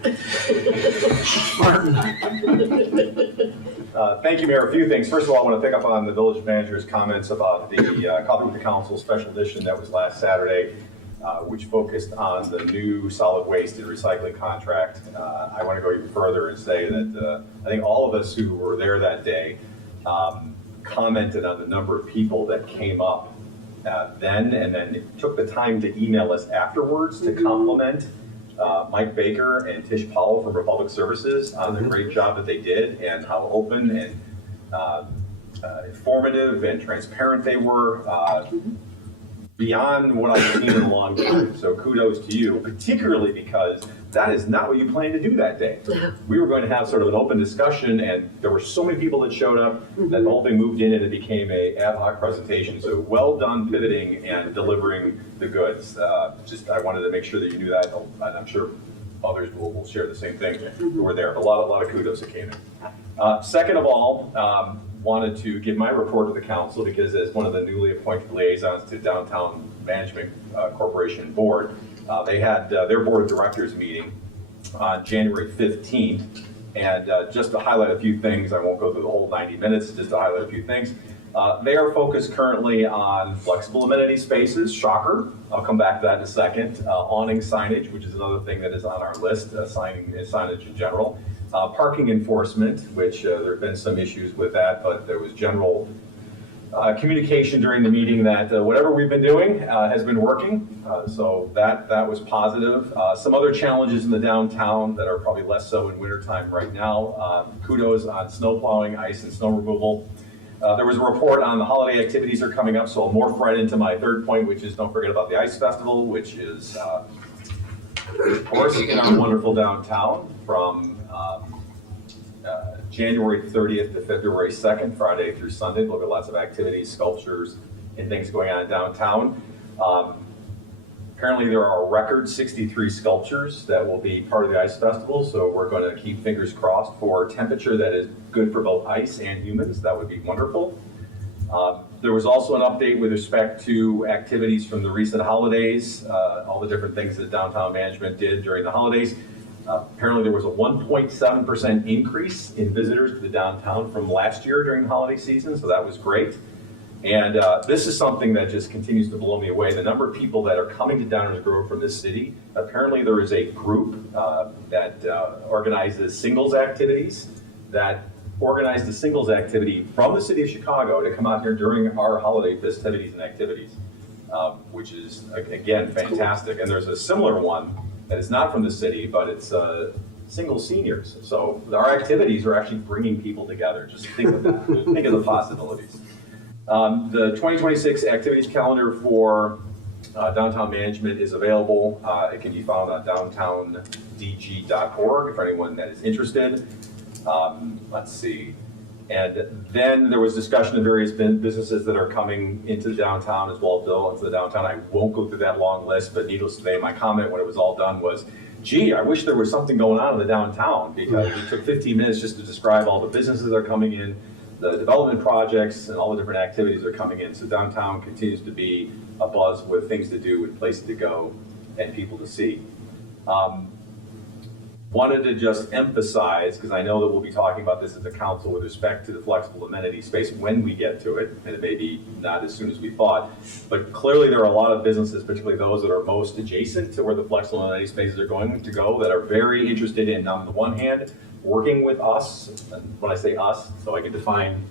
Martin. Thank you, Mayor. A few things. First of all, I want to pick up on the village manager's comments about the Coffee with the Council special edition that was last Saturday, which focused on the new solid waste and recycling contract. I want to go even further and say that I think all of us who were there that day commented on the number of people that came up then and then took the time to email us afterwards to compliment Mike Baker and Tish Powell from Republic Services on the great job that they did and how open and informative and transparent they were, beyond what I've seen in a long time. So kudos to you, particularly because that is not what you planned to do that day. We were going to have sort of an open discussion, and there were so many people that showed up that the whole thing moved in and it became a ad hoc presentation. So well done pivoting and delivering the goods. I wanted to make sure that you knew that, and I'm sure others will share the same thing who were there. But a lot of kudos that came in. Second of all, wanted to give my report to the council because as one of the newly appointed liaisons to Downtown Management Corporation Board, they had their board of directors meeting on January 15th. And just to highlight a few things, I won't go through the whole 90 minutes, just to highlight a few things. They are focused currently on flexible amenity spaces, shocker. I'll come back to that in a second. Awning signage, which is another thing that is on our list, signage in general. Parking enforcement, which there have been some issues with that, but there was general communication during the meeting that whatever we've been doing has been working. So that was positive. Some other challenges in the downtown that are probably less so in wintertime right now. Kudos on snow plowing, ice and snow removal. There was a report on the holiday activities are coming up, so I'll morph right into my third point, which is don't forget about the Ice Festival, which is, of course, in our wonderful downtown from January 30th to February 2nd, Friday through Sunday. There'll be lots of activities, sculptures, and things going on downtown. Apparently there are a record 63 sculptures that will be part of the Ice Festival, so we're going to keep fingers crossed for temperature that is good for both ice and humans. That would be wonderful. There was also an update with respect to activities from the recent holidays, all the different things that downtown management did during the holidays. Apparently there was a 1.7% increase in visitors to the downtown from last year during the holiday season, so that was great. And this is something that just continues to blow me away. The number of people that are coming to Downers Grove from this city, apparently there is a group that organizes singles activities that organized a singles activity from the city of Chicago to come out here during our holiday festivities and activities, which is, again, fantastic. And there's a similar one that is not from the city, but it's single seniors. So our activities are actually bringing people together. Just think of that. Think of the possibilities. The 2026 activities calendar for downtown management is available. It can be found on downtowndg.org for anyone that is interested. Let's see. And then there was discussion of various businesses that are coming into the downtown as well, Bill, into the downtown. I won't go through that long list, but needless to say, my comment when it was all done was, gee, I wish there was something going on in the downtown, because it took 15 minutes just to describe all the businesses that are coming in, the development projects, and all the different activities that are coming in. So downtown continues to be a buzz with things to do and places to go and people to see. Wanted to just emphasize, because I know that we'll be talking about this as a council with respect to the flexible amenity space when we get to it, and it may be not as soon as we thought, but clearly there are a lot of businesses, particularly those that are most adjacent to where the flexible amenity spaces are going to go, that are very interested in, on the one hand, working with us, and when I say us, so I can define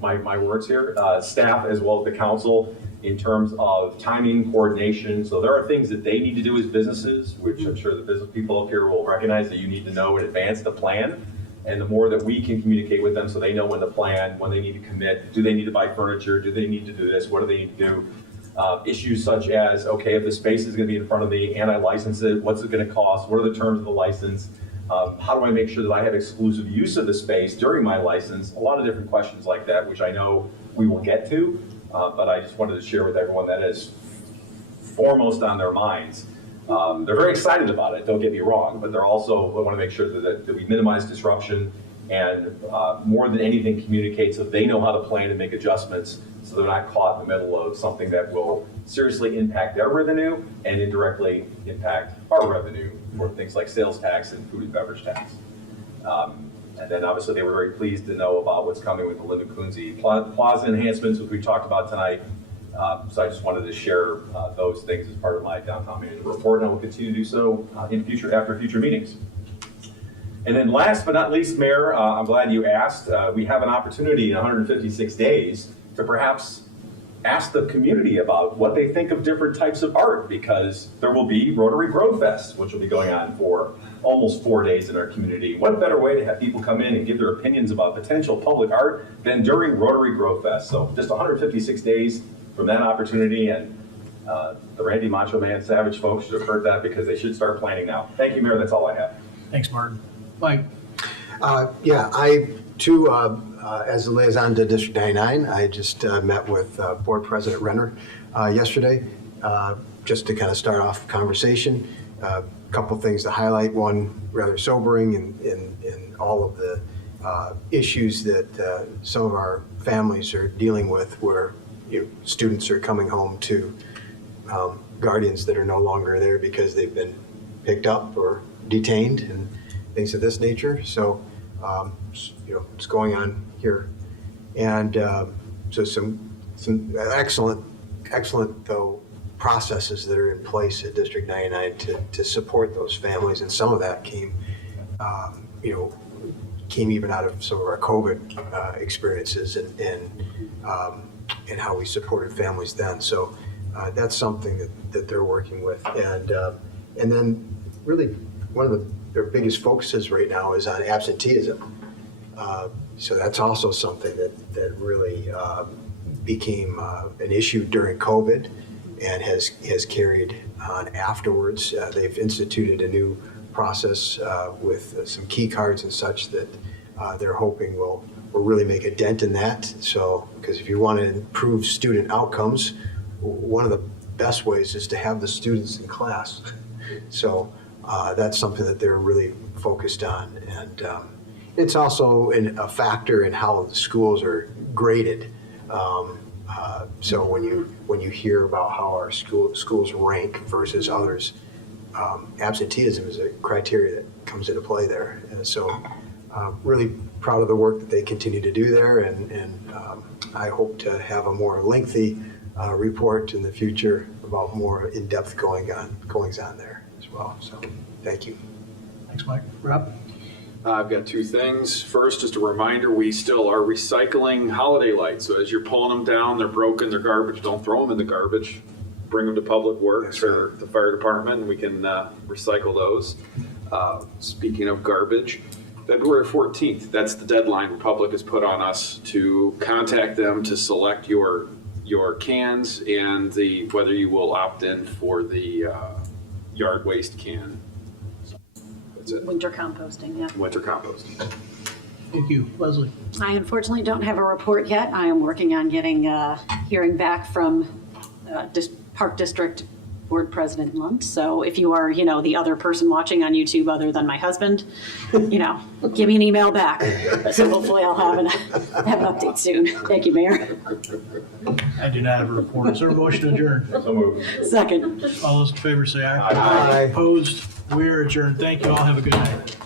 my words here, staff as well as the council, in terms of timing, coordination. So there are things that they need to do as businesses, which I'm sure the business people up here will recognize that you need to know in advance to plan. And the more that we can communicate with them so they know when to plan, when they need to commit, do they need to buy furniture, do they need to do this, what do they need to do? Issues such as, okay, if the space is gonna be in front of me and I license it, what's it gonna cost? What are the terms of the license? How do I make sure that I have exclusive use of the space during my license? A lot of different questions like that, which I know we will get to. But I just wanted to share with everyone that is foremost on their minds. They're very excited about it, don't get me wrong, but they're also, we want to make sure that we minimize disruption and more than anything communicate so they know how to plan and make adjustments so they're not caught in the middle of something that will seriously impact their revenue and indirectly impact our revenue for things like sales tax and food and beverage tax. And then obviously they were very pleased to know about what's coming with the Linda Kunze Plaza enhancements, which we talked about tonight. So I just wanted to share those things as part of my downtown management report, and I will continue to do so after future meetings. And then last but not least, Mayor, I'm glad you asked. We have an opportunity in 156 days to perhaps ask the community about what they think of different types of art, because there will be Rotary Grove Fest, which will be going on for almost 4 days in our community. What better way to have people come in and give their opinions about potential public art than during Rotary Grove Fest? So just 156 days from that opportunity, and the Randy Macho Man Savage folks should have heard that, because they should start planning now. Thank you, Mayor, that's all I have. Thanks, Martin. Mike? Yeah, I too, as a liaison to District 99, I just met with Board President Renner yesterday, just to kind of start off the conversation. A couple things to highlight. One, rather sobering in all of the issues that some of our families are dealing with, where students are coming home to guardians that are no longer there because they've been picked up or detained and things of this nature. So, it's going on here. And so some excellent though processes that are in place at District 99 to support those families. And some of that came even out of some of our COVID experiences and how we supported families then. So that's something that they're working with. And then really one of their biggest focuses right now is on absenteeism. So that's also something that really became an issue during COVID and has carried on afterwards. They've instituted a new process with some key cards and such that they're hoping will really make a dent in that. So, because if you want to improve student outcomes, one of the best ways is to have the students in class. So that's something that they're really focused on. And it's also a factor in how the schools are graded. So when you hear about how our schools rank versus others, absenteeism is a criteria that comes into play there. And so really proud of the work that they continue to do there, and I hope to have a more lengthy report in the future about more in-depth goings on there as well. So thank you. Thanks, Mike. Rob? I've got two things. First, just a reminder, we still are recycling holiday lights. So as you're pulling them down, they're broken, they're garbage, don't throw them in the garbage. Bring them to Public Works or the fire department, and we can recycle those. Speaking of garbage, February 14th, that's the deadline Republic has put on us to contact them to select your cans and whether you will opt in for the yard waste can. That's it. Winter composting, yeah. Winter composting. Thank you. Leslie? I unfortunately don't have a report yet. I am working on getting, hearing back from Park District Board President Lunt. So if you are, the other person watching on YouTube other than my husband, give me an email back. So hopefully I'll have an update soon. Thank you, Mayor. I do not have a report. Is there a motion to adjourn? So moved. Second. All those in favor say aye. Aye. Opposed? We are adjourned. Thank you all. Have a good night.